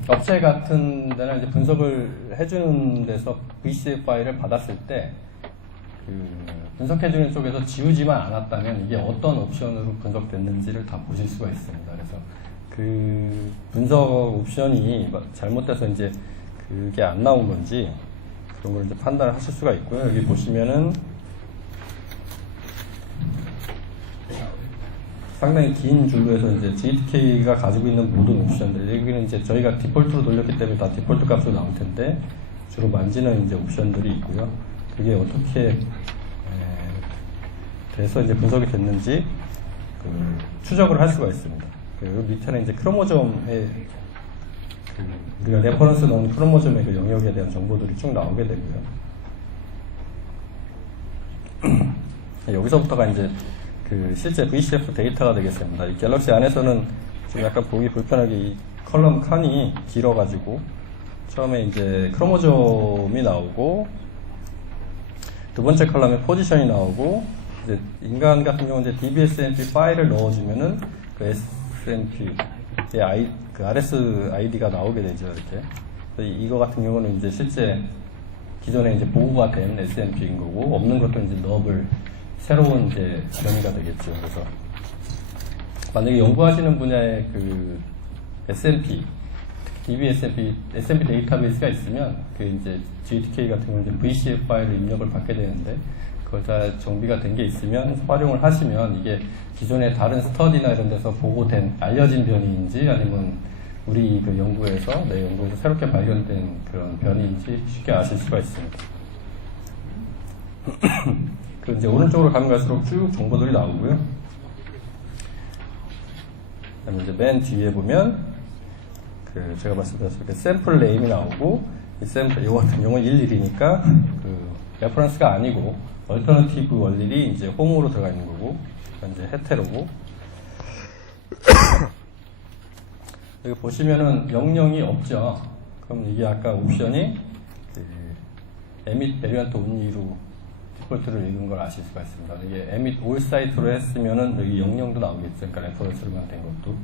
업체 같은 데는 이제 분석을 해주는 데서 VCF 파일을 받았을 때 그 분석해주는 쪽에서 지우지만 않았다면 이게 어떤 옵션으로 분석됐는지를 다 보실 수가 있습니다. 그래서 그 분석 옵션이 잘못돼서 이제 그게 안 나온 건지 그런 걸 이제 판단을 하실 수가 있고요. 여기 보시면은 상당히 긴 줄로에서 이제 GTK가 가지고 있는 모든 옵션들, 여기는 이제 저희가 디폴트로 돌렸기 때문에 다 디폴트 값으로 나올 텐데 주로 만지는 이제 옵션들이 있고요. 그게 어떻게 돼서 이제 분석이 됐는지 추적을 할 수가 있습니다. 여기 밑에는 이제 크로모점의 우리가 레퍼런스 넣은 크로모점의 그 영역에 대한 정보들이 쭉 나오게 되고요. 여기서부터가 이제 그 실제 VCF 데이터가 되겠습니다. 이 갤럭시 안에서는 지금 약간 보기 불편하게 이 컬럼 칸이 길어가지고 처음에 이제 크로모점이 나오고 두 번째 컬럼에 포지션이 나오고 이제 인간 같은 경우는 이제 DBSMP 파일을 넣어주면은 그 SMP 그 RSID가 나오게 되죠. 이렇게. 그래서 이거 같은 경우는 이제 실제 기존에 이제 보고가 된 SMP인 거고 없는 것도 이제 너블 새로운 이제 변이가 되겠죠. 그래서 만약에 연구하시는 분야의 그 SMP, DBSMP, SMP 데이터베이스가 있으면 그 이제 GTK 같은 경우는 이제 VCF 파일을 입력을 받게 되는데 그걸 다 정비가 된 게 있으면 활용을 하시면 이게 기존의 다른 스터디나 이런 데서 보고된 알려진 변이인지 아니면 우리 그 연구에서 내 연구에서 새롭게 발견된 그런 변이인지 쉽게 아실 수가 있습니다. 그 이제 오른쪽으로 가면 갈수록 쭉 정보들이 나오고요. 그다음에 이제 맨 뒤에 보면 그 제가 말씀드렸을 때 샘플 네임이 나오고 이 샘플 이거 같은 경우는 11이니까 그 레퍼런스가 아니고 얼터너티브 원리이 이제 홈으로 들어가 있는 거고 이제 헤테로고 여기 보시면은 영영이 없죠. 그럼 이게 아까 옵션이 그 에밋 베리언트 온리로 디폴트를 읽은 걸 아실 수가 있습니다. 이게 에밋 올 사이트로 했으면은 여기 영영도 나오겠죠. 그러니까 레퍼런스로만 된 것도.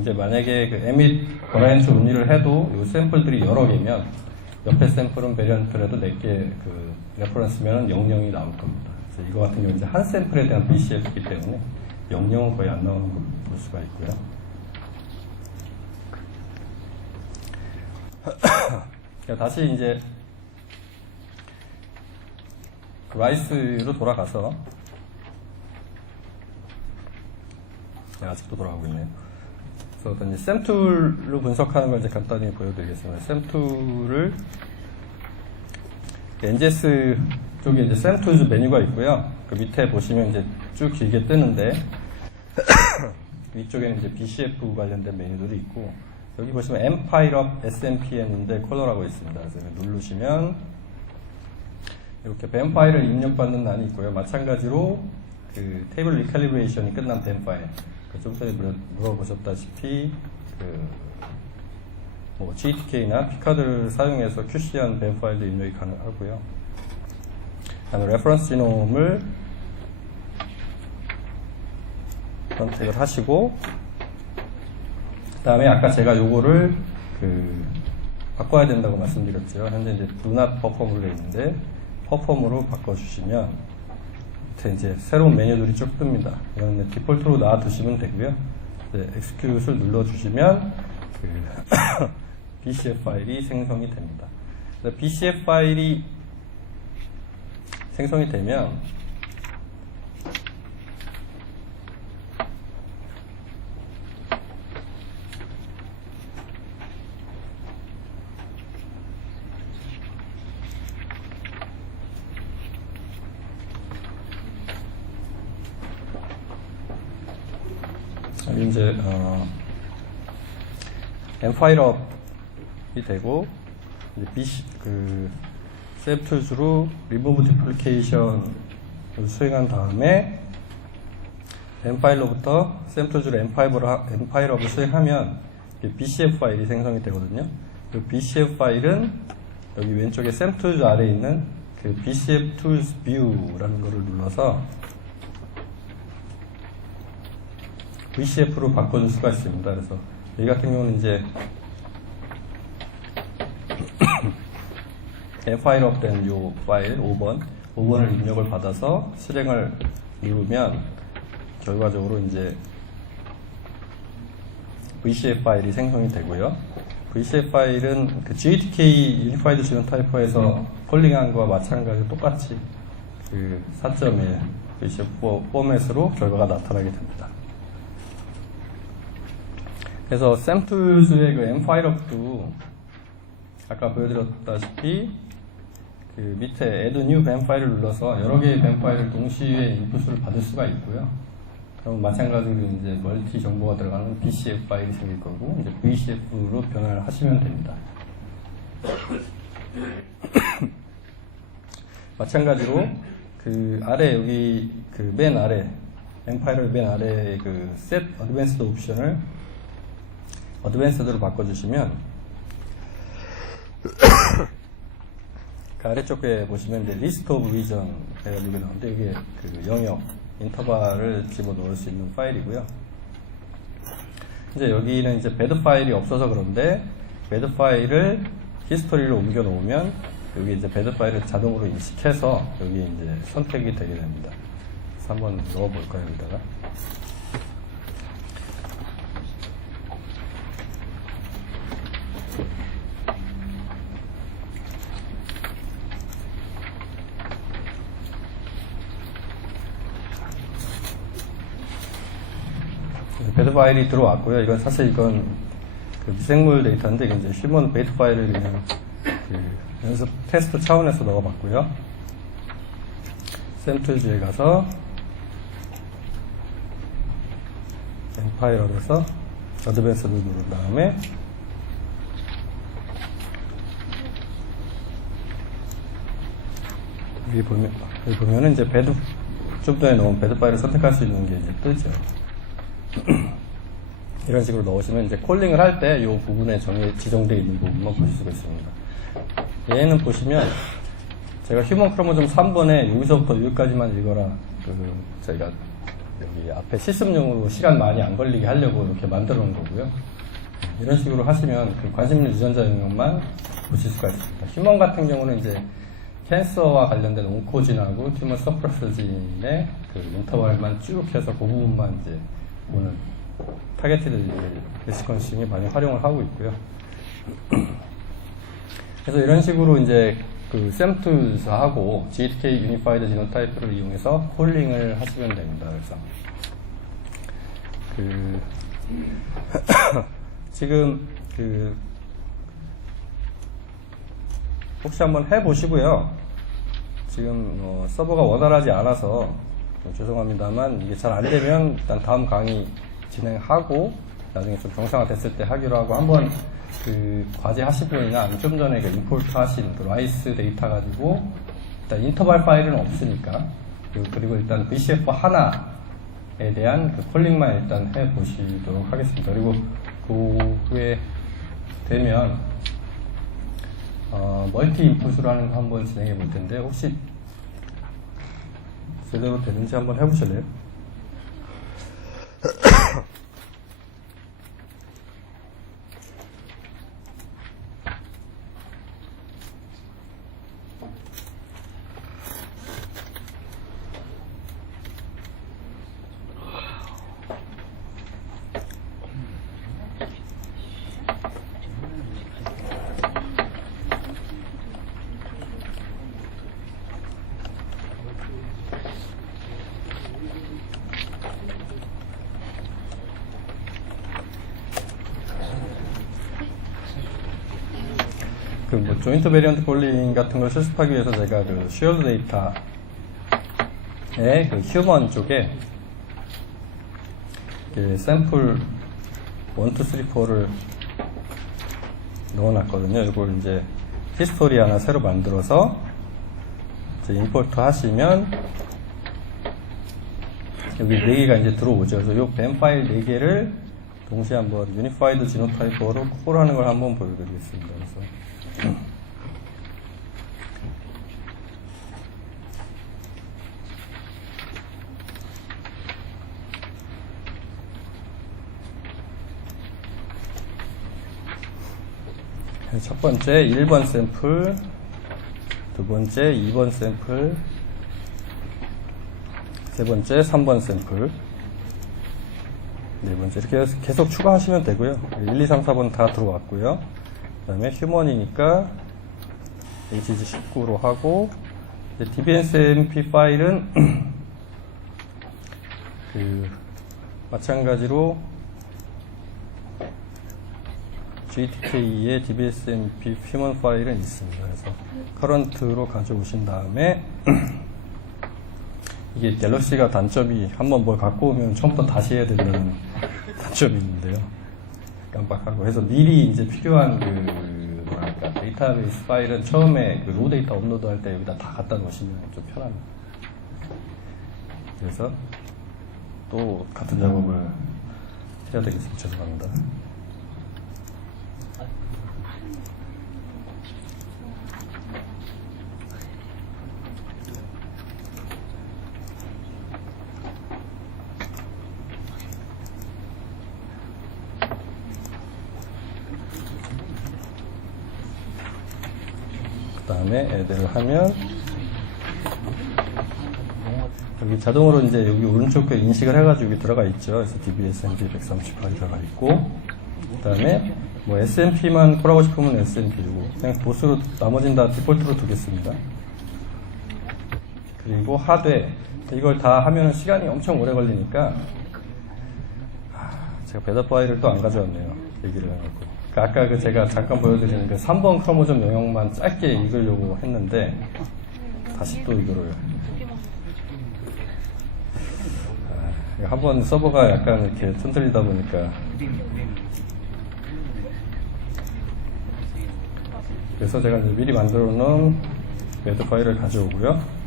이제 만약에 그 에밋 버라이언트 온리를 해도 이 샘플들이 여러 개면 옆에 샘플은 베리언트라도 4개 그 레퍼런스면은 영영이 나올 겁니다. 그래서 이거 같은 경우 이제 한 샘플에 대한 BCF이기 때문에 영영은 거의 안 나오는 걸 볼 수가 있고요. 다시 이제 라이스로 돌아가서 아직도 돌아가고 있네요. 그래서 이제 샘툴로 분석하는 걸 이제 간단히 보여드리겠습니다. 샘툴을 NGS 쪽에 이제 샘툴즈 메뉴가 있고요. 그 밑에 보시면 이제 쭉 길게 뜨는데 위쪽에는 이제 BCF 관련된 메뉴들이 있고 여기 보시면 Empire of SMPN인데 컬러라고 있습니다. 그래서 누르시면 이렇게 뱀 파일을 입력받는 난이 있고요. 마찬가지로 그 테이블 리칼리브레이션이 끝난 뱀 파일. 좀 전에 물어보셨다시피 뭐 GTK나 피카드를 사용해서 QC한 뱀 파일도 입력이 가능하고요. 그다음에 레퍼런스 지놈을 선택을 하시고 그다음에 아까 제가 요거를 바꿔야 된다고 말씀드렸죠. 현재 이제 do not perform으로 되어 있는데 퍼폼으로 바꿔주시면 이제 새로운 메뉴들이 쭉 뜹니다. 이거는 디폴트로 놔두시면 되고요. execute을 눌러주시면 BCF 파일이 생성이 됩니다. BCF 파일이 생성이 되면 이제 엠파일업이 되고 이제 샘툴즈로 리무브 디플리케이션을 수행한 다음에 엠파일로부터 샘툴즈로 엠파일업을 수행하면 BCF 파일이 생성이 되거든요. 그 BCF 파일은 여기 왼쪽에 샘툴즈 아래에 있는 그 BCF Tools View라는 거를 눌러서 VCF로 바꿔줄 수가 있습니다. 그래서 이 같은 경우는 이제 파일업 된 요 파일 5번 5번을 입력을 받아서 실행을 누르면 결과적으로 이제 VCF 파일이 생성이 되고요. VCF 파일은 그 GTK 유니파이드 지노타이퍼에서 폴링한 거와 마찬가지로 똑같이 그 4.1 VCF 포맷으로 결과가 나타나게 됩니다. 그래서 샘툴즈의 그 M 파일업도 아까 보여드렸다시피 그 밑에 Add New BAM 파일을 눌러서 여러 개의 BAM 파일을 동시에 인풋을 받을 수가 있고요. 그럼 마찬가지로 이제 멀티 정보가 들어가는 BCF 파일이 생길 거고 이제 VCF로 변환을 하시면 됩니다. 마찬가지로 그 아래 여기 그 맨 아래 M 파일을 맨 아래 그 Set Advanced 옵션을 어드밴스드로 바꿔주시면 그 아래쪽에 보시면 이제 리스트 오브 리전 해가지고 나오는데 이게 그 영역 인터벌을 집어넣을 수 있는 파일이고요. 이제 여기는 이제 배드 파일이 없어서 그런데 배드 파일을 히스토리로 옮겨 놓으면 여기 이제 배드 파일을 자동으로 인식해서 여기 이제 선택이 되게 됩니다. 그래서 한번 넣어볼까요, 여기다가. 배드 파일이 들어왔고요. 이건 사실 이건 그 미생물 데이터인데 이제 휴먼 베이트 파일을 그냥 그 연습 테스트 차원에서 넣어봤고요. 샘툴즈에 가서 파일업에서 어드밴스를 누른 다음에 여기 보면은 이제 배드 좀 전에 넣은 배드 파일을 선택할 수 있는 게 이제 뜨죠. 이런 식으로 넣으시면 이제 콜링을 할 때 이 부분에 지정되어 있는 부분만 보실 수가 있습니다. 얘는 보시면 제가 휴먼 크로모좀 3번에 여기서부터 여기까지만 읽어라. 저희가 여기 앞에 실습용으로 시간 많이 안 걸리게 하려고 이렇게 만들어 놓은 거고요. 이런 식으로 하시면 그 관심있는 유전자 영역만 보실 수가 있습니다. 휴먼 같은 경우는 이제 캔서와 관련된 온코진하고 튜머 서프레스진의 그 인터벌만 쭉 해서 그 부분만 이제 오늘 타겟티드 리스컨싱에 많이 활용을 하고 있고요. 그래서 이런 식으로 이제 그 샘툴즈하고 GTK 유니파이드 지노타이프를 이용해서 콜링을 하시면 됩니다. 그래서 그 지금 그 혹시 한번 해보시고요. 지금 서버가 원활하지 않아서 죄송합니다만 이게 잘 안되면 일단 다음 강의 진행하고 나중에 좀 정상화됐을 때 하기로 하고 한번 그 과제 하실 분이나 좀 전에 그 임포트 하신 그 라이스 데이터 가지고 일단 인터벌 파일은 없으니까 그리고 일단 VCF 하나에 대한 그 콜링만 일단 해보시도록 하겠습니다. 그리고 그 후에 되면 멀티 인풋으로 하는 거 한번 진행해 볼 텐데 혹시 제대로 되는지 한번 해보실래요? 뭐 조인트 베리언트 폴링 같은 걸 실습하기 위해서 제가 그 쉐어드 데이터의 그 휴먼 쪽에 그 샘플 1, 2, 3, 4를 넣어놨거든요. 이걸 이제 히스토리 하나 새로 만들어서 이제 임포트 하시면 여기 4개가 이제 들어오죠. 그래서 이 뱀 파일 4개를 동시에 한번 유니파이드 지노타이퍼로 콜하는 걸 한번 보여드리겠습니다. 그래서 첫 번째 1번 샘플, 두 번째 2번 샘플, 세 번째 3번 샘플, 네 번째 이렇게 해서 계속 추가하시면 되고요. 1, 2, 3, 4번 다 들어왔고요. 그 다음에 휴먼이니까 HG19로 하고, DBSMP 파일은 마찬가지로 GTK의 DBSMP 휴먼 파일은 있습니다. 그래서 커런트로 가져오신 다음에 이게 갤럭시가 단점이 한번 뭘 갖고 오면 처음부터 다시 해야 되는 단점이 있는데요. 깜빡하고 해서 미리 이제 필요한 뭐랄까 데이터베이스 파일은 처음에 로우 데이터 업로드 할 때 여기다 다 갖다 놓으시면 좀 편합니다. 그래서 또 같은 작업을 해야 되겠습니다. 죄송합니다. 그 다음에 애드를 하면 여기 자동으로 이제 여기 오른쪽 에 인식을 해가지고 여기 들어가 있죠. 그래서 DBSMP 138이 들어가 있고, 그 다음에 뭐 SMP만 콜하고 싶으면 SMP고, 그냥 보스로 나머지는 다 디폴트로 두겠습니다. 그리고 하되 이걸 다 하면 시간이 엄청 오래 걸리니까 제가 배더 파일을 또 안 가져왔네요. 얘기를 해놓고. 아까 제가 잠깐 보여드린 3번 크로모좀 영역만 짧게 읽으려고 했는데 다시 또 이거를 한번 서버가 약간 이렇게 튼틀리다 보니까 그래서 제가 이제 미리 만들어 놓은 배더 파일을 가져오고요.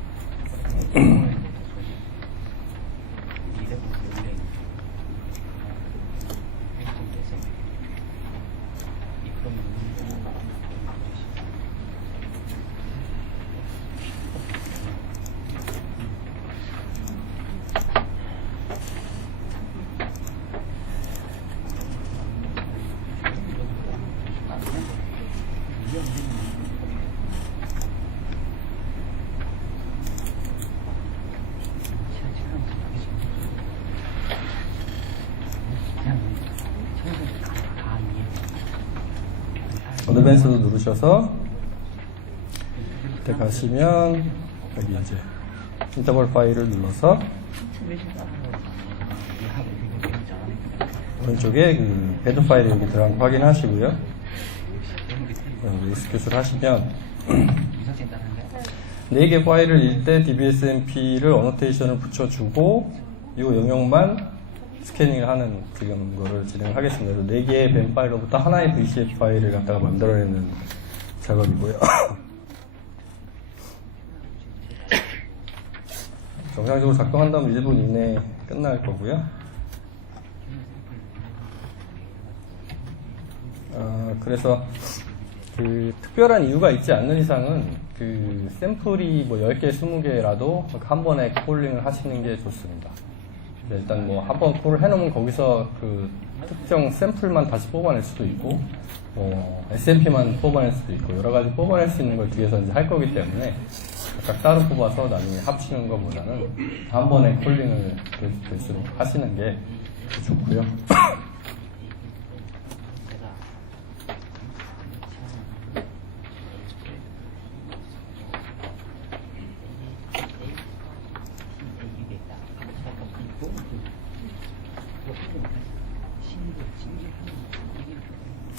어드밴스도 누르셔서 밑에 가시면 여기 이제 인터벌 파일을 눌러서 오른쪽에 배드 파일이 여기 들어간 거 확인하시고요. 여기 익스큐트를 하시면 4개 파일을 읽을 때 DBSMP를 어노테이션을 붙여주고 이 영역만 스캐닝을 하는 지금 거를 진행하겠습니다. 4개의 뱀 파일로부터 하나의 VCF 파일을 갖다가 만들어내는 작업이고요. 정상적으로 작동한다면 1분 이내에 끝날 거고요. 그래서 특별한 이유가 있지 않는 이상은 샘플이 뭐 10개, 20개라도 한 번에 콜링을 하시는 게 좋습니다. 일단 뭐 한번 콜을 해놓으면 거기서 특정 샘플만 다시 뽑아낼 수도 있고, SMP만 뽑아낼 수도 있고, 여러 가지 뽑아낼 수 있는 걸 뒤에서 이제 할 거기 때문에 각각 따로 뽑아서 나중에 합치는 것보다는 한 번에 콜링을 될수록 하시는 게 좋고요.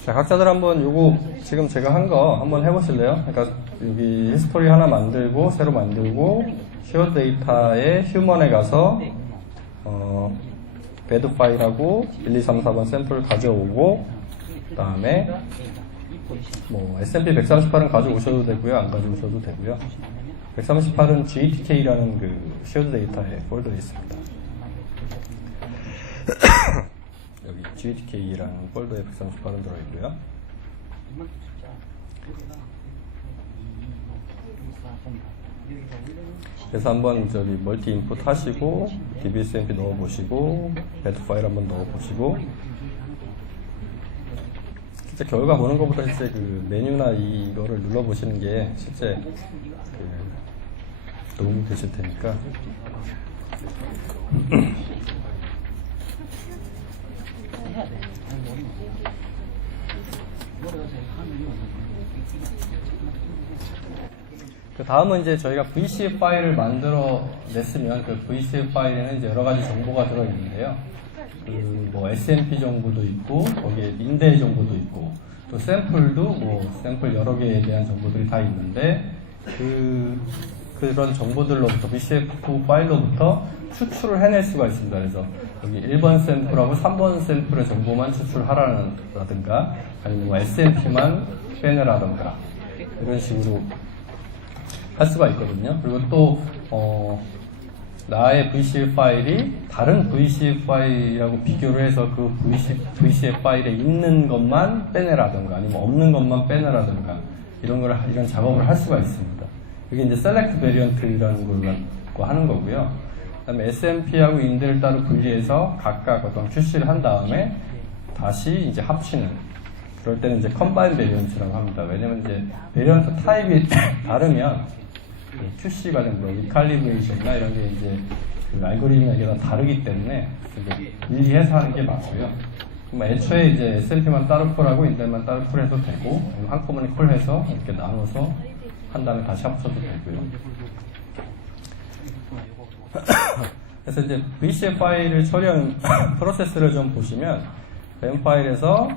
자, 각자들 한번 요거 지금 제가 한 거 한번 해보실래요? 그러니까 여기 히스토리 하나 만들고 새로 만들고 쉐어 데이터에 휴먼에 가서 배드 파일하고 1, 2, 3, 4번 샘플 가져오고 그 다음에 뭐 SMP 138은 가져오셔도 되고요, 안 가져오셔도 되고요. 138은 GTK라는 쉐어 데이터에 폴더에 있습니다. 여기 GTK라는 폴더에 138은 들어있고요. 그래서 한번 멀티 인풋 하시고 DBSMP 넣어보시고 배드 파일 한번 넣어보시고 실제 결과 보는 것보다 실제 메뉴나 이거를 눌러보시는 게 실제 도움이 되실 테니까 그 다음은 이제 저희가 VCF 파일을 만들어 냈으면 그 VCF 파일에는 이제 여러 가지 정보가 들어 있는데요. 그 뭐 SMP 정보도 있고 거기에 인델 정보도 있고 또 샘플도 뭐 샘플 여러 개에 대한 정보들이 다 있는데 그런 정보들로부터 VCF 파일로부터 추출을 해낼 수가 있습니다. 그래서 여기 1번 샘플하고 3번 샘플의 정보만 추출하라든가 아니면 뭐 SMP만 빼내라든가 이런 식으로 할 수가 있거든요. 그리고 또 나의 VCF 파일이 다른 VCF 파일하고 비교를 해서 그 VCF 파일에 있는 것만 빼내라든가 아니면 없는 것만 빼내라든가 이런 작업을 할 수가 있습니다. 이게 이제 Select Variant라는 걸 갖고 하는 거고요. 그다음에 SMP하고 인델을 따로 분리해서 각각 어떤 QC를 한 다음에 다시 이제 합치는 그럴 때는 이제 Combine Variant라고 합니다. 왜냐면 이제 Variant 타입이 다르면 QC 관련 뭐 리칼리브레이션이나 이런 게 이제 그 알고리즘이나 이게 다 다르기 때문에 이제 분리해서 하는 게 맞고요. 그럼 애초에 이제 SMP만 따로 콜하고 인델만 따로 콜해도 되고 한꺼번에 콜해서 이렇게 나눠서 한 다음에 다시 합쳐도 되고요. 그래서 이제 VCF 파일을 처리하는 프로세스를 좀 보시면 램 파일에서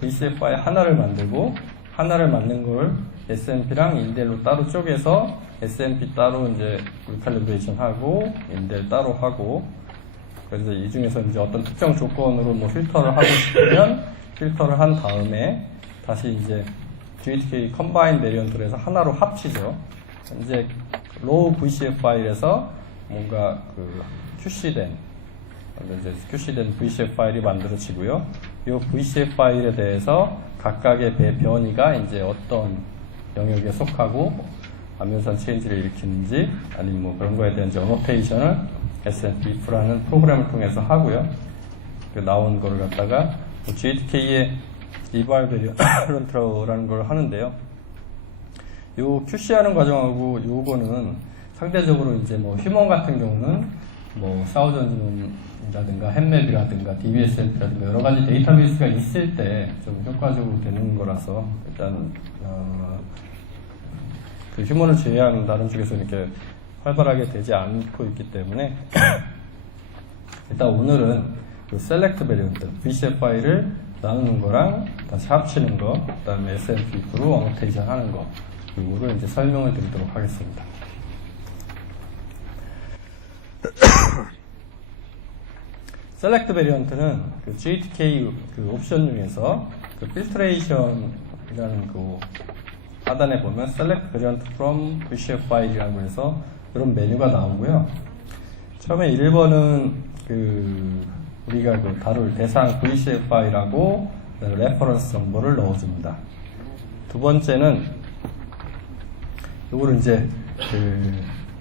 VCF 파일 하나를 만들고 하나를 만든 걸 SMP랑 인델로 따로 쪼개서 SMP 따로 이제 리칼리브레이션 하고 인델 따로 하고 그래서 이 중에서 이제 어떤 특정 조건으로 뭐 필터를 하고 싶으면 필터를 한 다음에 다시 이제 GTK 컴바인 베리언트로 해서 하나로 합치죠. 이제 로우 VCF 파일에서 뭔가 그 QC된 VCF 파일이 만들어지고요. 이 VCF 파일에 대해서 각각의 변이가 이제 어떤 영역에 속하고 암연산 체인지를 일으키는지 아니면 뭐 그런 거에 대한 어노테이션을 SNPF라는 프로그램을 통해서 하고요. 그 나온 거를 갖다가 GTK의 eval variant라는 걸 하는데요. 요 QC하는 과정하고 요거는 상대적으로 이제 뭐 휴먼 같은 경우는 뭐 사우전즈라든가 햄맵이라든가 DBSMP라든가 여러 가지 데이터베이스가 있을 때 좀 효과적으로 되는 거라서 일단 그 휴먼을 제외한 다른 쪽에서 이렇게 활발하게 되지 않고 있기 때문에 일단 오늘은 그 셀렉트 베리언트 VCF 파일을 나누는 거랑 다시 합치는 거, 그 다음에 SMP로 어노테이션 하는 거 이거를 이제 설명을 드리도록 하겠습니다. 셀렉트 베리언트는 그 GTK 그 옵션 중에서 그 필트레이션이라는 그 하단에 보면 Select Variant from VCF File이라고 해서 이런 메뉴가 나오고요. 처음에 1번은 그 우리가 그 다룰 대상 VCF 파일하고 레퍼런스 정보를 넣어줍니다. 두 번째는 이거를 이제 그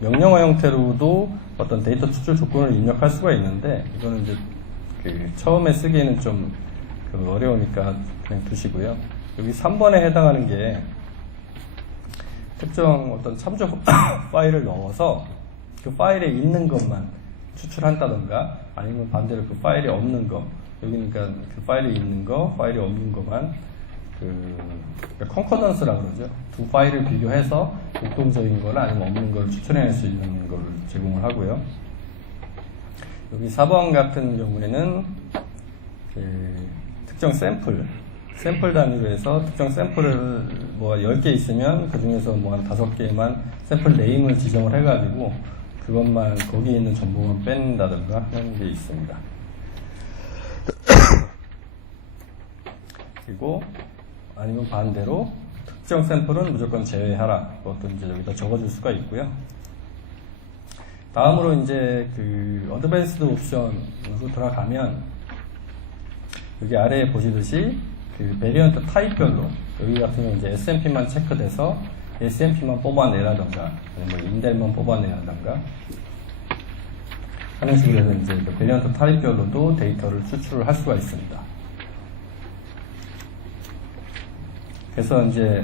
명령어 형태로도 어떤 데이터 추출 조건을 입력할 수가 있는데 이거는 이제 그 처음에 쓰기에는 좀 그 어려우니까 그냥 두시고요. 여기 3번에 해당하는 게 특정 어떤 참조 파일을 넣어서 그 파일에 있는 것만 추출한다던가 아니면 반대로 그 파일이 없는 거 여기 그러니까 그 파일에 있는 거 파일이 없는 것만 그 컨커던스라고 그러죠. 두 파일을 비교해서 공통적인 거나 아니면 없는 걸 추출해낼 수 있는 걸 제공을 하고요. 여기 4번 같은 경우에는 그 특정 샘플 단위로 해서 특정 샘플을 뭐 10개 있으면 그 중에서 뭐 한 5개만 샘플 네임을 지정을 해가지고 그것만 거기에 있는 정보만 뺀다든가 하는 게 있습니다. 그리고 아니면 반대로 특정 샘플은 무조건 제외하라. 그것도 이제 여기다 적어줄 수가 있고요. 다음으로 이제 그 어드밴스드 옵션으로 들어가면 여기 아래에 보시듯이 그 베리언트 타입별로 여기 같은 경우 이제 SMP만 체크돼서 SMP만 뽑아내라던가 아니면 인델만 뽑아내라던가 하는 식으로 해서 이제 그 베리언트 타입별로도 데이터를 추출을 할 수가 있습니다. 그래서 이제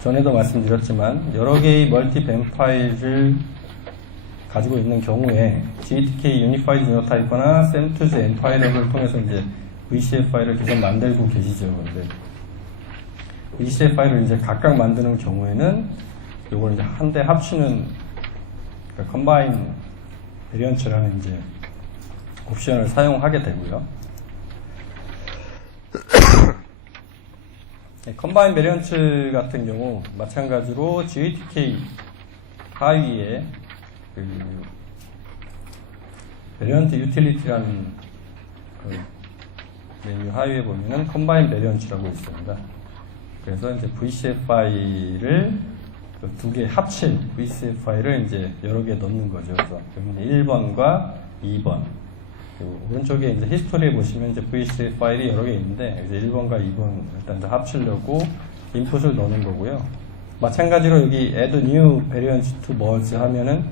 전에도 말씀드렸지만 여러 개의 멀티 뱀 파일을 가지고 있는 경우에 GTK Unified Genotype나 CEM2Z M 파일을 통해서 이제 VCF 파일을 계속 만들고 계시죠. 근데 VCF 파일을 이제 각각 만드는 경우에는 요걸 이제 한데 합치는 그러니까 컴바인 베리언츠라는 이제 옵션을 사용하게 되고요. 컴바인 베리언츠 같은 경우 마찬가지로 GATK 하위에 그 베리언트 유틸리티라는 그 메뉴 하위에 보면은 컴바인 베리언츠라고 있습니다. 그래서 이제 VCF 파일을 그 두 개 합친 VCF 파일을 이제 여러 개 넣는 거죠. 그래서 여기 1번과 2번. 그리고 오른쪽에 이제 히스토리에 보시면 이제 VCF 파일이 여러 개 있는데 이제 1번과 2번 일단 이제 합치려고 인풋을 넣는 거고요. 마찬가지로 여기 add new variant to merge 하면은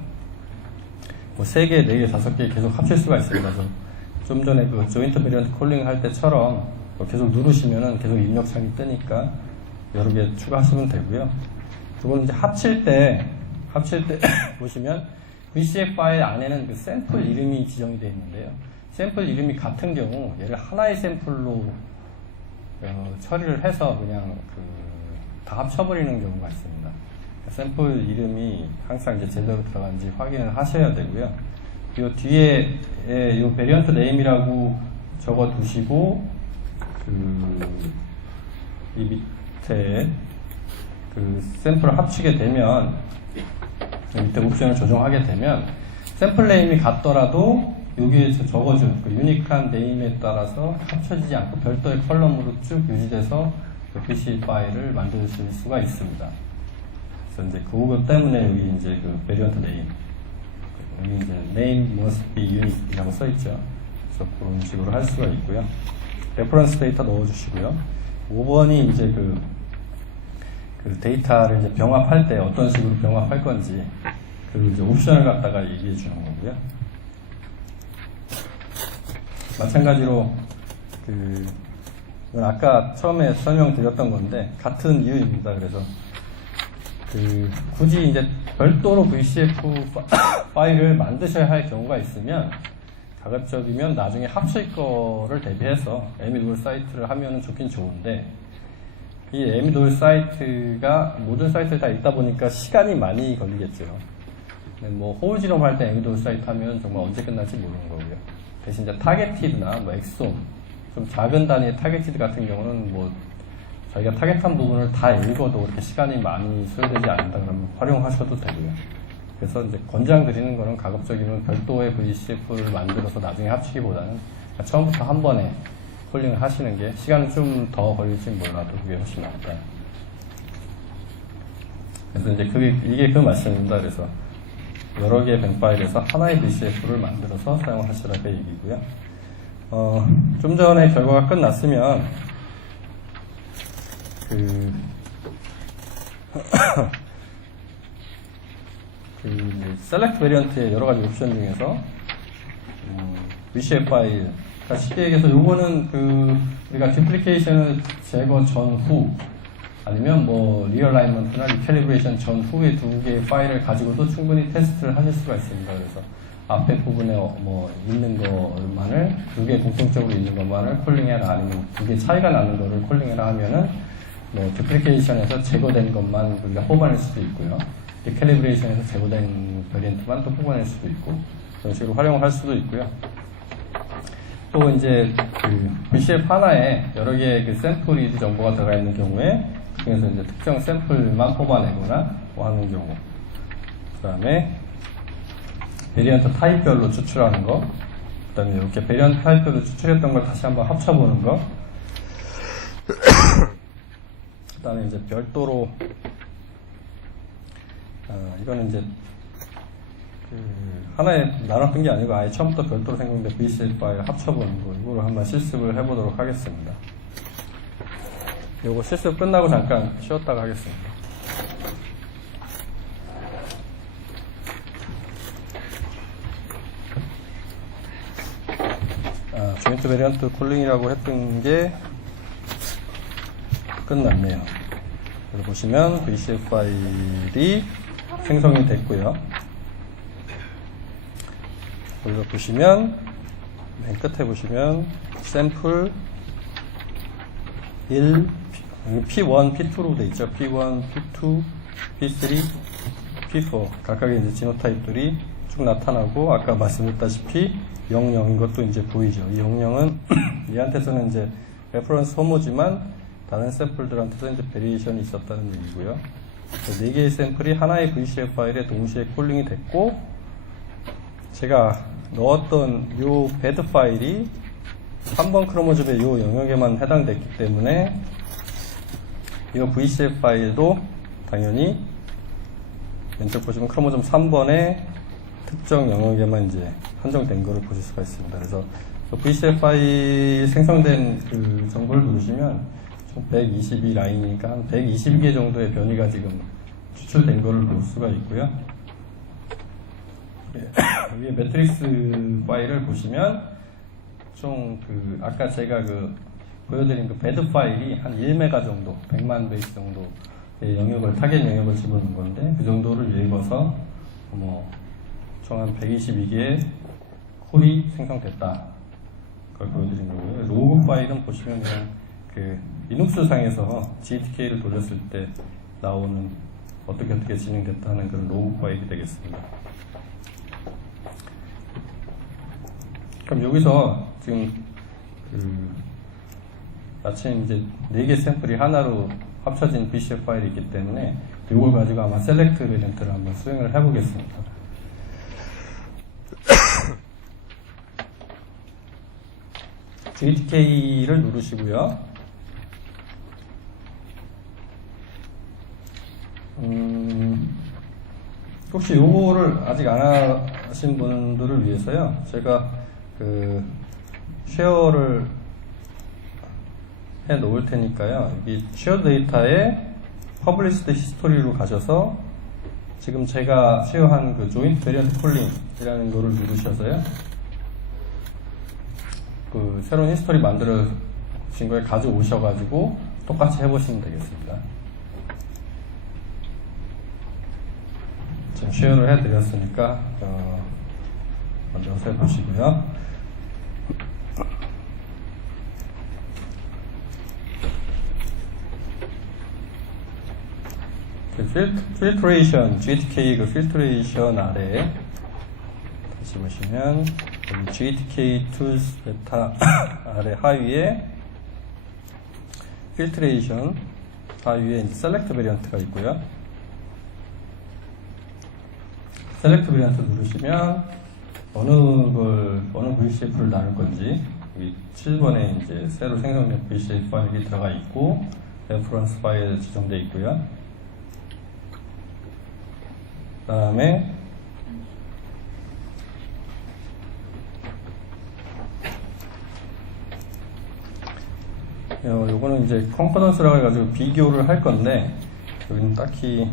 뭐 3개, 4개, 5개 계속 합칠 수가 있습니다. 그래서 좀 전에 그 joint variant calling 할 때처럼 계속 누르시면은 계속 입력창이 뜨니까 여러 개 추가하시면 되고요. 그건 이제 합칠 때 보시면 VCF 파일 안에는 그 샘플 이름이 지정이 되어 있는데요. 샘플 이름이 같은 경우 얘를 하나의 샘플로 처리를 해서 그냥 다 합쳐버리는 경우가 있습니다. 샘플 이름이 항상 이제 제대로 들어간지 확인을 하셔야 되고요. 요 뒤에 요 베리언트 네임이라고 적어 두시고 이 밑에 그 샘플을 합치게 되면 밑에 옵션을 조정하게 되면 샘플 네임이 같더라도 여기에 적어준 그 유니크한 네임에 따라서 합쳐지지 않고 별도의 컬럼으로 쭉 유지돼서 그 PC 파일을 만드실 수가 있습니다. 그래서 이제 그거 때문에 여기 이제 그 베리언트 네임 여기 이제 name must be unique이라고 써 있죠. 그래서 그런 식으로 할 수가 있고요. 레퍼런스 데이터 넣어주시고요. 5번이 이제 그 데이터를 이제 병합할 때 어떤 식으로 병합할 건지 그 이제 옵션을 갖다가 얘기해 주는 거고요. 마찬가지로 이건 아까 처음에 설명드렸던 건데 같은 이유입니다. 그래서 굳이 이제 별도로 VCF 파일을 만드셔야 할 경우가 있으면 가급적이면 나중에 합칠 거를 대비해서 에미돌 사이트를 하면 좋긴 좋은데 이 에미돌 사이트가 모든 사이트에 다 있다 보니까 시간이 많이 걸리겠죠. 뭐 호우지롬 할 때 에미돌 사이트 하면 정말 언제 끝날지 모르는 거고요. 대신 이제 타겟티드나 뭐 엑솜 좀 작은 단위의 타겟티드 같은 경우는 뭐 저희가 타겟한 부분을 다 읽어도 그렇게 시간이 많이 소요되지 않는다 그러면 활용하셔도 되고요. 그래서 이제 권장드리는 거는 가급적이면 별도의 VCF를 만들어서 나중에 합치기보다는 처음부터 한 번에 콜링을 하시는 게 시간은 좀 더 걸릴지 몰라도 그게 훨씬 낫다. 그래서 이제 이게 그 말씀입니다. 그래서 여러 개의 뱅 파일에서 하나의 VCF를 만들어서 사용하시라고 얘기고요. 좀 전에 결과가 끝났으면 셀렉트 베리언트의 여러 가지 옵션 중에서 VCF 파일, 그러니까 쉽게 얘기해서 요거는 우리가 듀플리케이션을 제거 전후 아니면 뭐 리얼라이먼트나 리캘리브레이션 전후의 두 개의 파일을 가지고도 충분히 테스트를 하실 수가 있습니다. 그래서 앞에 부분에 뭐 있는 것만을 두 개 공통적으로 있는 것만을 콜링해라 아니면 두 개 차이가 나는 거를 콜링해라 하면은 뭐 듀플리케이션에서 제거된 것만 우리가 뽑아낼 수도 있고요. 리캘리브레이션에서 제거된 베리언트만 또 뽑아낼 수도 있고 그런 식으로 활용을 할 수도 있고요. 또 이제 VCF 하나에 여러 개의 샘플 리드 정보가 들어가 있는 경우에 그중에서 이제 특정 샘플만 뽑아내거나 뭐 하는 경우, 그 다음에 베리언트 타입별로 추출하는 거, 그 다음에 이렇게 베리언트 타입별로 추출했던 걸 다시 한번 합쳐보는 거, 그 다음에 이제 별도로 이거는 이제 하나에 나눴던 게 아니고 아예 처음부터 별도로 생성된 VCF 파일 합쳐보는 거, 이거를 한번 실습을 해보도록 하겠습니다. 요거 실습 끝나고 잠깐 쉬었다가 하겠습니다. 조인트 베리언트 콜링이라고 했던 게 끝났네요. 여기 보시면 VCF 파일이 생성이 됐고요. 여기서 보시면 맨 끝에 보시면 샘플 1 P1, P2로 돼 있죠. P1, P2, P3, P4 각각의 이제 지노타입들이 쭉 나타나고 아까 말씀드렸다시피 00인 것도 이제 보이죠. 이 00은 얘한테서는 이제 레퍼런스 호모지만 다른 샘플들한테서 이제 베리에이션이 있었다는 얘기고요. 4개의 샘플이 하나의 VCF 파일에 동시에 콜링이 됐고 제가 넣었던 요 배드 파일이 3번 크로모즘의 요 영역에만 해당됐기 때문에 이 VCF 파일도 당연히 왼쪽 보시면 크로모즘 3번의 특정 영역에만 이제 한정된 거를 보실 수가 있습니다. 그래서 VCF 파일 생성된 그 정보를 누르시면 총 122 라인이니까 한 120개 정도의 변이가 지금 추출된 거를 볼 수가 있고요. 위에 매트릭스 파일을 보시면 총 그 아까 제가 그 보여드린 그 배드 파일이 한 1메가 정도, 100만 베이스 정도의 영역을 타겟 영역을 집어넣은 건데 그 정도를 읽어서 총 한 122개의 콜이 생성됐다. 그걸 보여드린 거고요. 로그 파일은 보시면 그냥 그 리눅스 상에서 GTK를 돌렸을 때 나오는 어떻게 진행됐다는 그런 로그 파일이 되겠습니다. 그럼 여기서 지금 마침 이제 4개 샘플이 하나로 합쳐진 VCF 파일이 있기 때문에 이걸 가지고 아마 셀렉트 베리언트를 한번 수행을 해보겠습니다. GTK를 누르시고요. 혹시 요거를 아직 안 하신 분들을 위해서요, 제가 그 쉐어를 해 놓을 테니까요. 여기 쉐어 데이터에 퍼블리시드 히스토리로 가셔서 지금 제가 쉐어한 그 조인트 베리언트 콜링이라는 거를 누르셔서요. 그 새로운 히스토리 만들어진 거에 가져오셔가지고 똑같이 해보시면 되겠습니다. 지금 쉐어를 해드렸으니까 먼저 해보시고요. 필트레이션, GTK 그 필트레이션 아래 다시 보시면 여기 GTK Tools 베타 아래 하위에 필트레이션 하위에 이제 셀렉트 베리언트가 있고요. 셀렉트 베리언트 누르시면 어느 VCF를 나눌 건지 여기 7번에 이제 새로 생성된 VCF 파일이 들어가 있고 레퍼런스 파일 지정되어 있고요. 그 다음에 요거는 이제 컴포넌스라고 해가지고 비교를 할 건데 여기는 딱히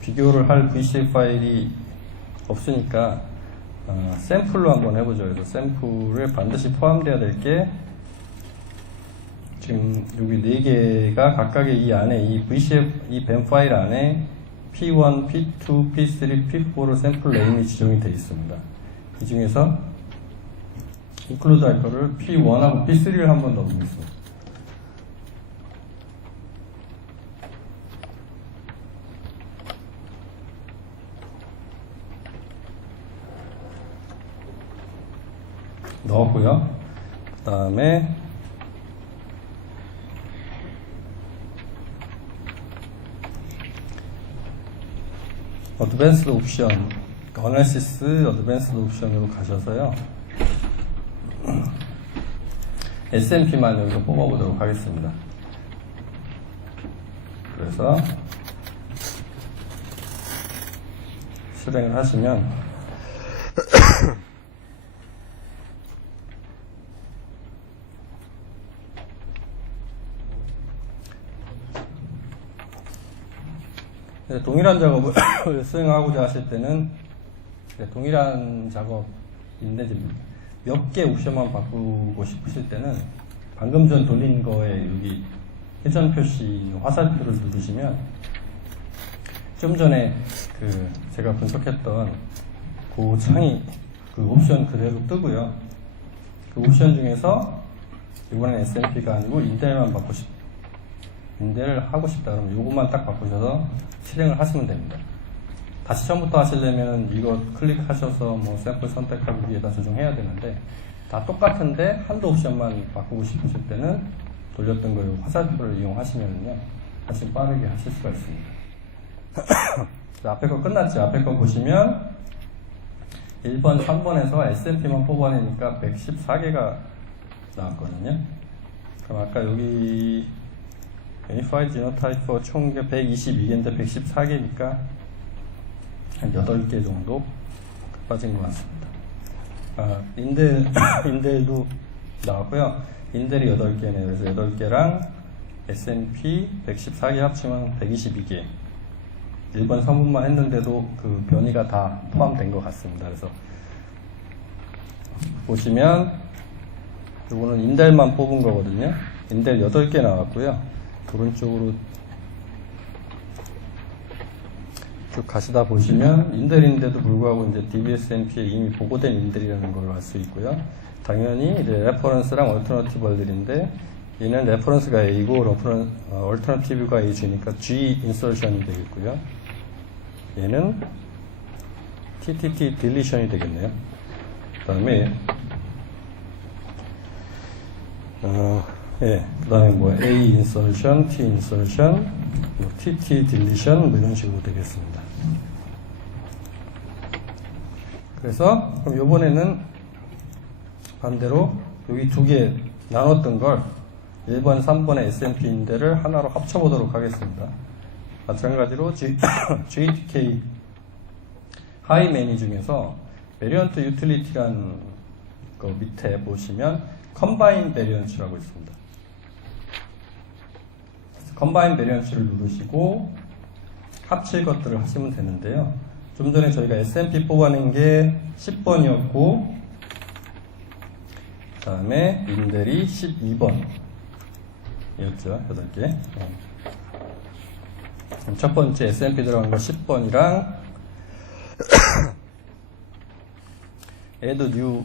비교를 할 VCF 파일이 없으니까 샘플로 한번 해보죠. 그래서 샘플에 반드시 포함되어야 될 게 지금 여기 4개가 각각의 이 안에 이 VCF 이 뱀 파일 안에 P1, P2, P3, P4로 샘플 네임이 지정이 되어 있습니다. 이 중에서 include 할 거를 P1하고 P3를 한번 넣어보겠습니다. 넣었고요. 그 다음에 어드밴스드 옵션, 어널시스 어드밴스드 옵션으로 가셔서요. SNP만 여기서 뽑아보도록 하겠습니다. 그래서 실행을 하시면 동일한 작업을 수행하고자 하실 때는 동일한 작업인데 몇 개 옵션만 바꾸고 싶으실 때는 방금 전 돌린 거에 여기 회전 표시 화살표를 누르시면 좀 전에 그 제가 분석했던 그 창이 그 옵션 그대로 뜨고요. 그 옵션 중에서 이번엔 S&P가 아니고 인텔만 인텔을 하고 싶다 그러면 이것만 딱 바꾸셔서 실행을 하시면 됩니다. 다시 처음부터 하시려면 이거 클릭하셔서 뭐 샘플 선택하고 위에다 조정해야 되는데 다 똑같은데 한두 옵션만 바꾸고 싶으실 때는 돌렸던 거 화살표를 이용하시면요 훨씬 빠르게 하실 수가 있습니다. 앞에 거 끝났죠? 앞에 거 보시면 1번, 3번에서 S&P만 뽑아내니까 114개가 나왔거든요. 그럼 아까 여기 Unified Genotype 총 122개인데 114개니까 한 8개 정도 빠진 것 같습니다. 인델도 나왔고요. 인델이 8개네요. 그래서 8개랑 S&P 114개 합치면 122개. 1번, 3번만 했는데도 그 변이가 다 포함된 것 같습니다. 그래서 보시면 이거는 인델만 뽑은 거거든요. 인델 8개 나왔고요. 오른쪽으로 쭉 가시다 보시면 인델인데도 불구하고 이제 DBSNP에 이미 보고된 인델이라는 걸 알 수 있고요. 당연히 이제 레퍼런스랑 얼터너티브들인데 얘는 레퍼런스가 A고 얼터너티브가 AG니까 G 인서션이 되겠고요. 얘는 TTT 딜리션이 되겠네요. 그 다음에 그 다음에 뭐 A 인서션, T 인서션, 뭐 TT 딜리션 뭐 이런 식으로 되겠습니다. 그래서 그럼 요번에는 반대로 여기 두 개 나눴던 걸 1번, 3번의 S&P 인데를 하나로 합쳐보도록 하겠습니다. 마찬가지로 GTK 하이 매니 중에서 베리언트 유틸리티라는 거 밑에 보시면 컴바인 베리언츠라고 있습니다. 컴바인 베리언츠를 누르시고 합칠 것들을 하시면 되는데요. 좀 전에 저희가 S&P 뽑아낸 게 10번이었고 그 다음에 인델이 12번 이었죠. 8개. 첫 번째 S&P 들어간 거 10번이랑 add new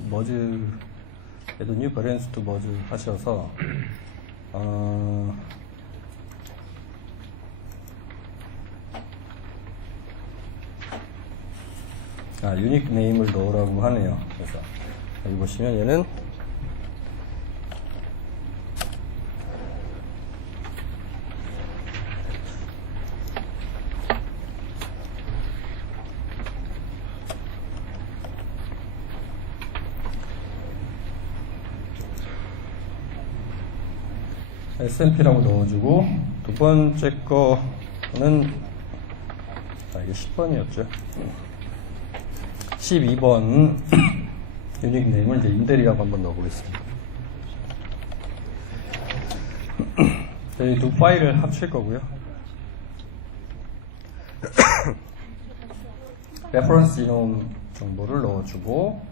variance to merge 하셔서 유닉 네임을 넣으라고 하네요. 그래서 여기 보시면 얘는 S&P라고 넣어주고 두 번째 거는 이게 10번이었죠. 12번 유닉 네임을 이제 인델이라고 한번 넣어보겠습니다. 이 두 파일을 합칠 거고요. 레퍼런스 이놈 정보를 넣어주고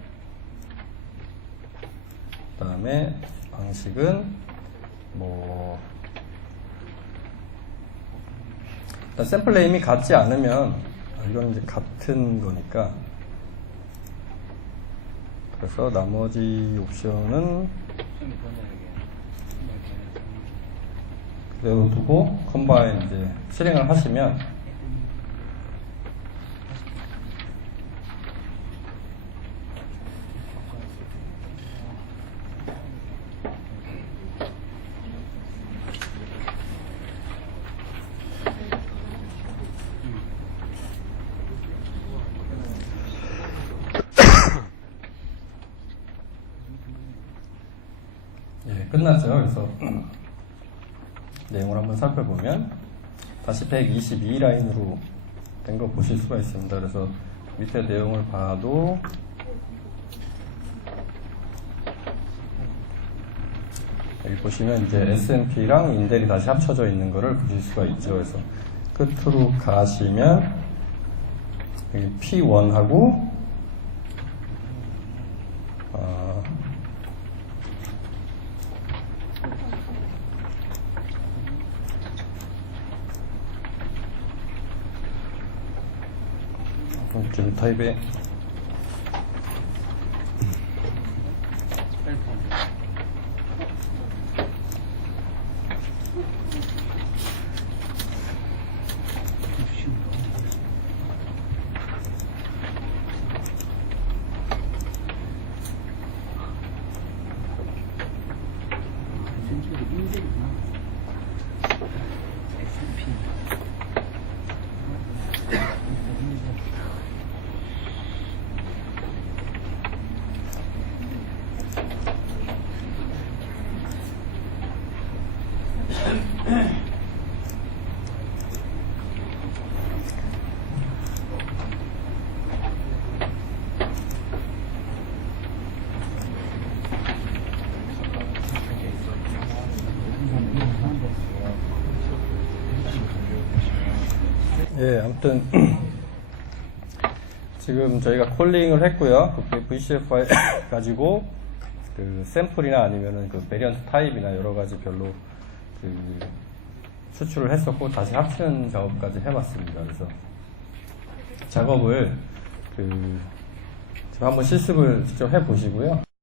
그 다음에 방식은 일단 샘플 네임이 같지 않으면 이건 이제 같은 거니까 그래서 나머지 옵션은 그대로 두고 컴바인 이제 실행을 하시면 끝났죠. 그래서 내용을 한번 살펴보면 다시 122 라인으로 된 거 보실 수가 있습니다. 그래서 밑에 내용을 봐도 여기 보시면 이제 S&P랑 인델이 다시 합쳐져 있는 거를 보실 수가 있죠. 그래서 끝으로 가시면 여기 P1하고 genotype에 예, 아무튼 지금 저희가 콜링을 했고요. 그 VCF 파일 가지고 그 샘플이나 아니면은 그 베리언트 타입이나 여러 가지 별로 그 추출을 했었고 다시 합치는 작업까지 해봤습니다. 그래서 작업을 그 지금 한번 실습을 직접 해보시고요.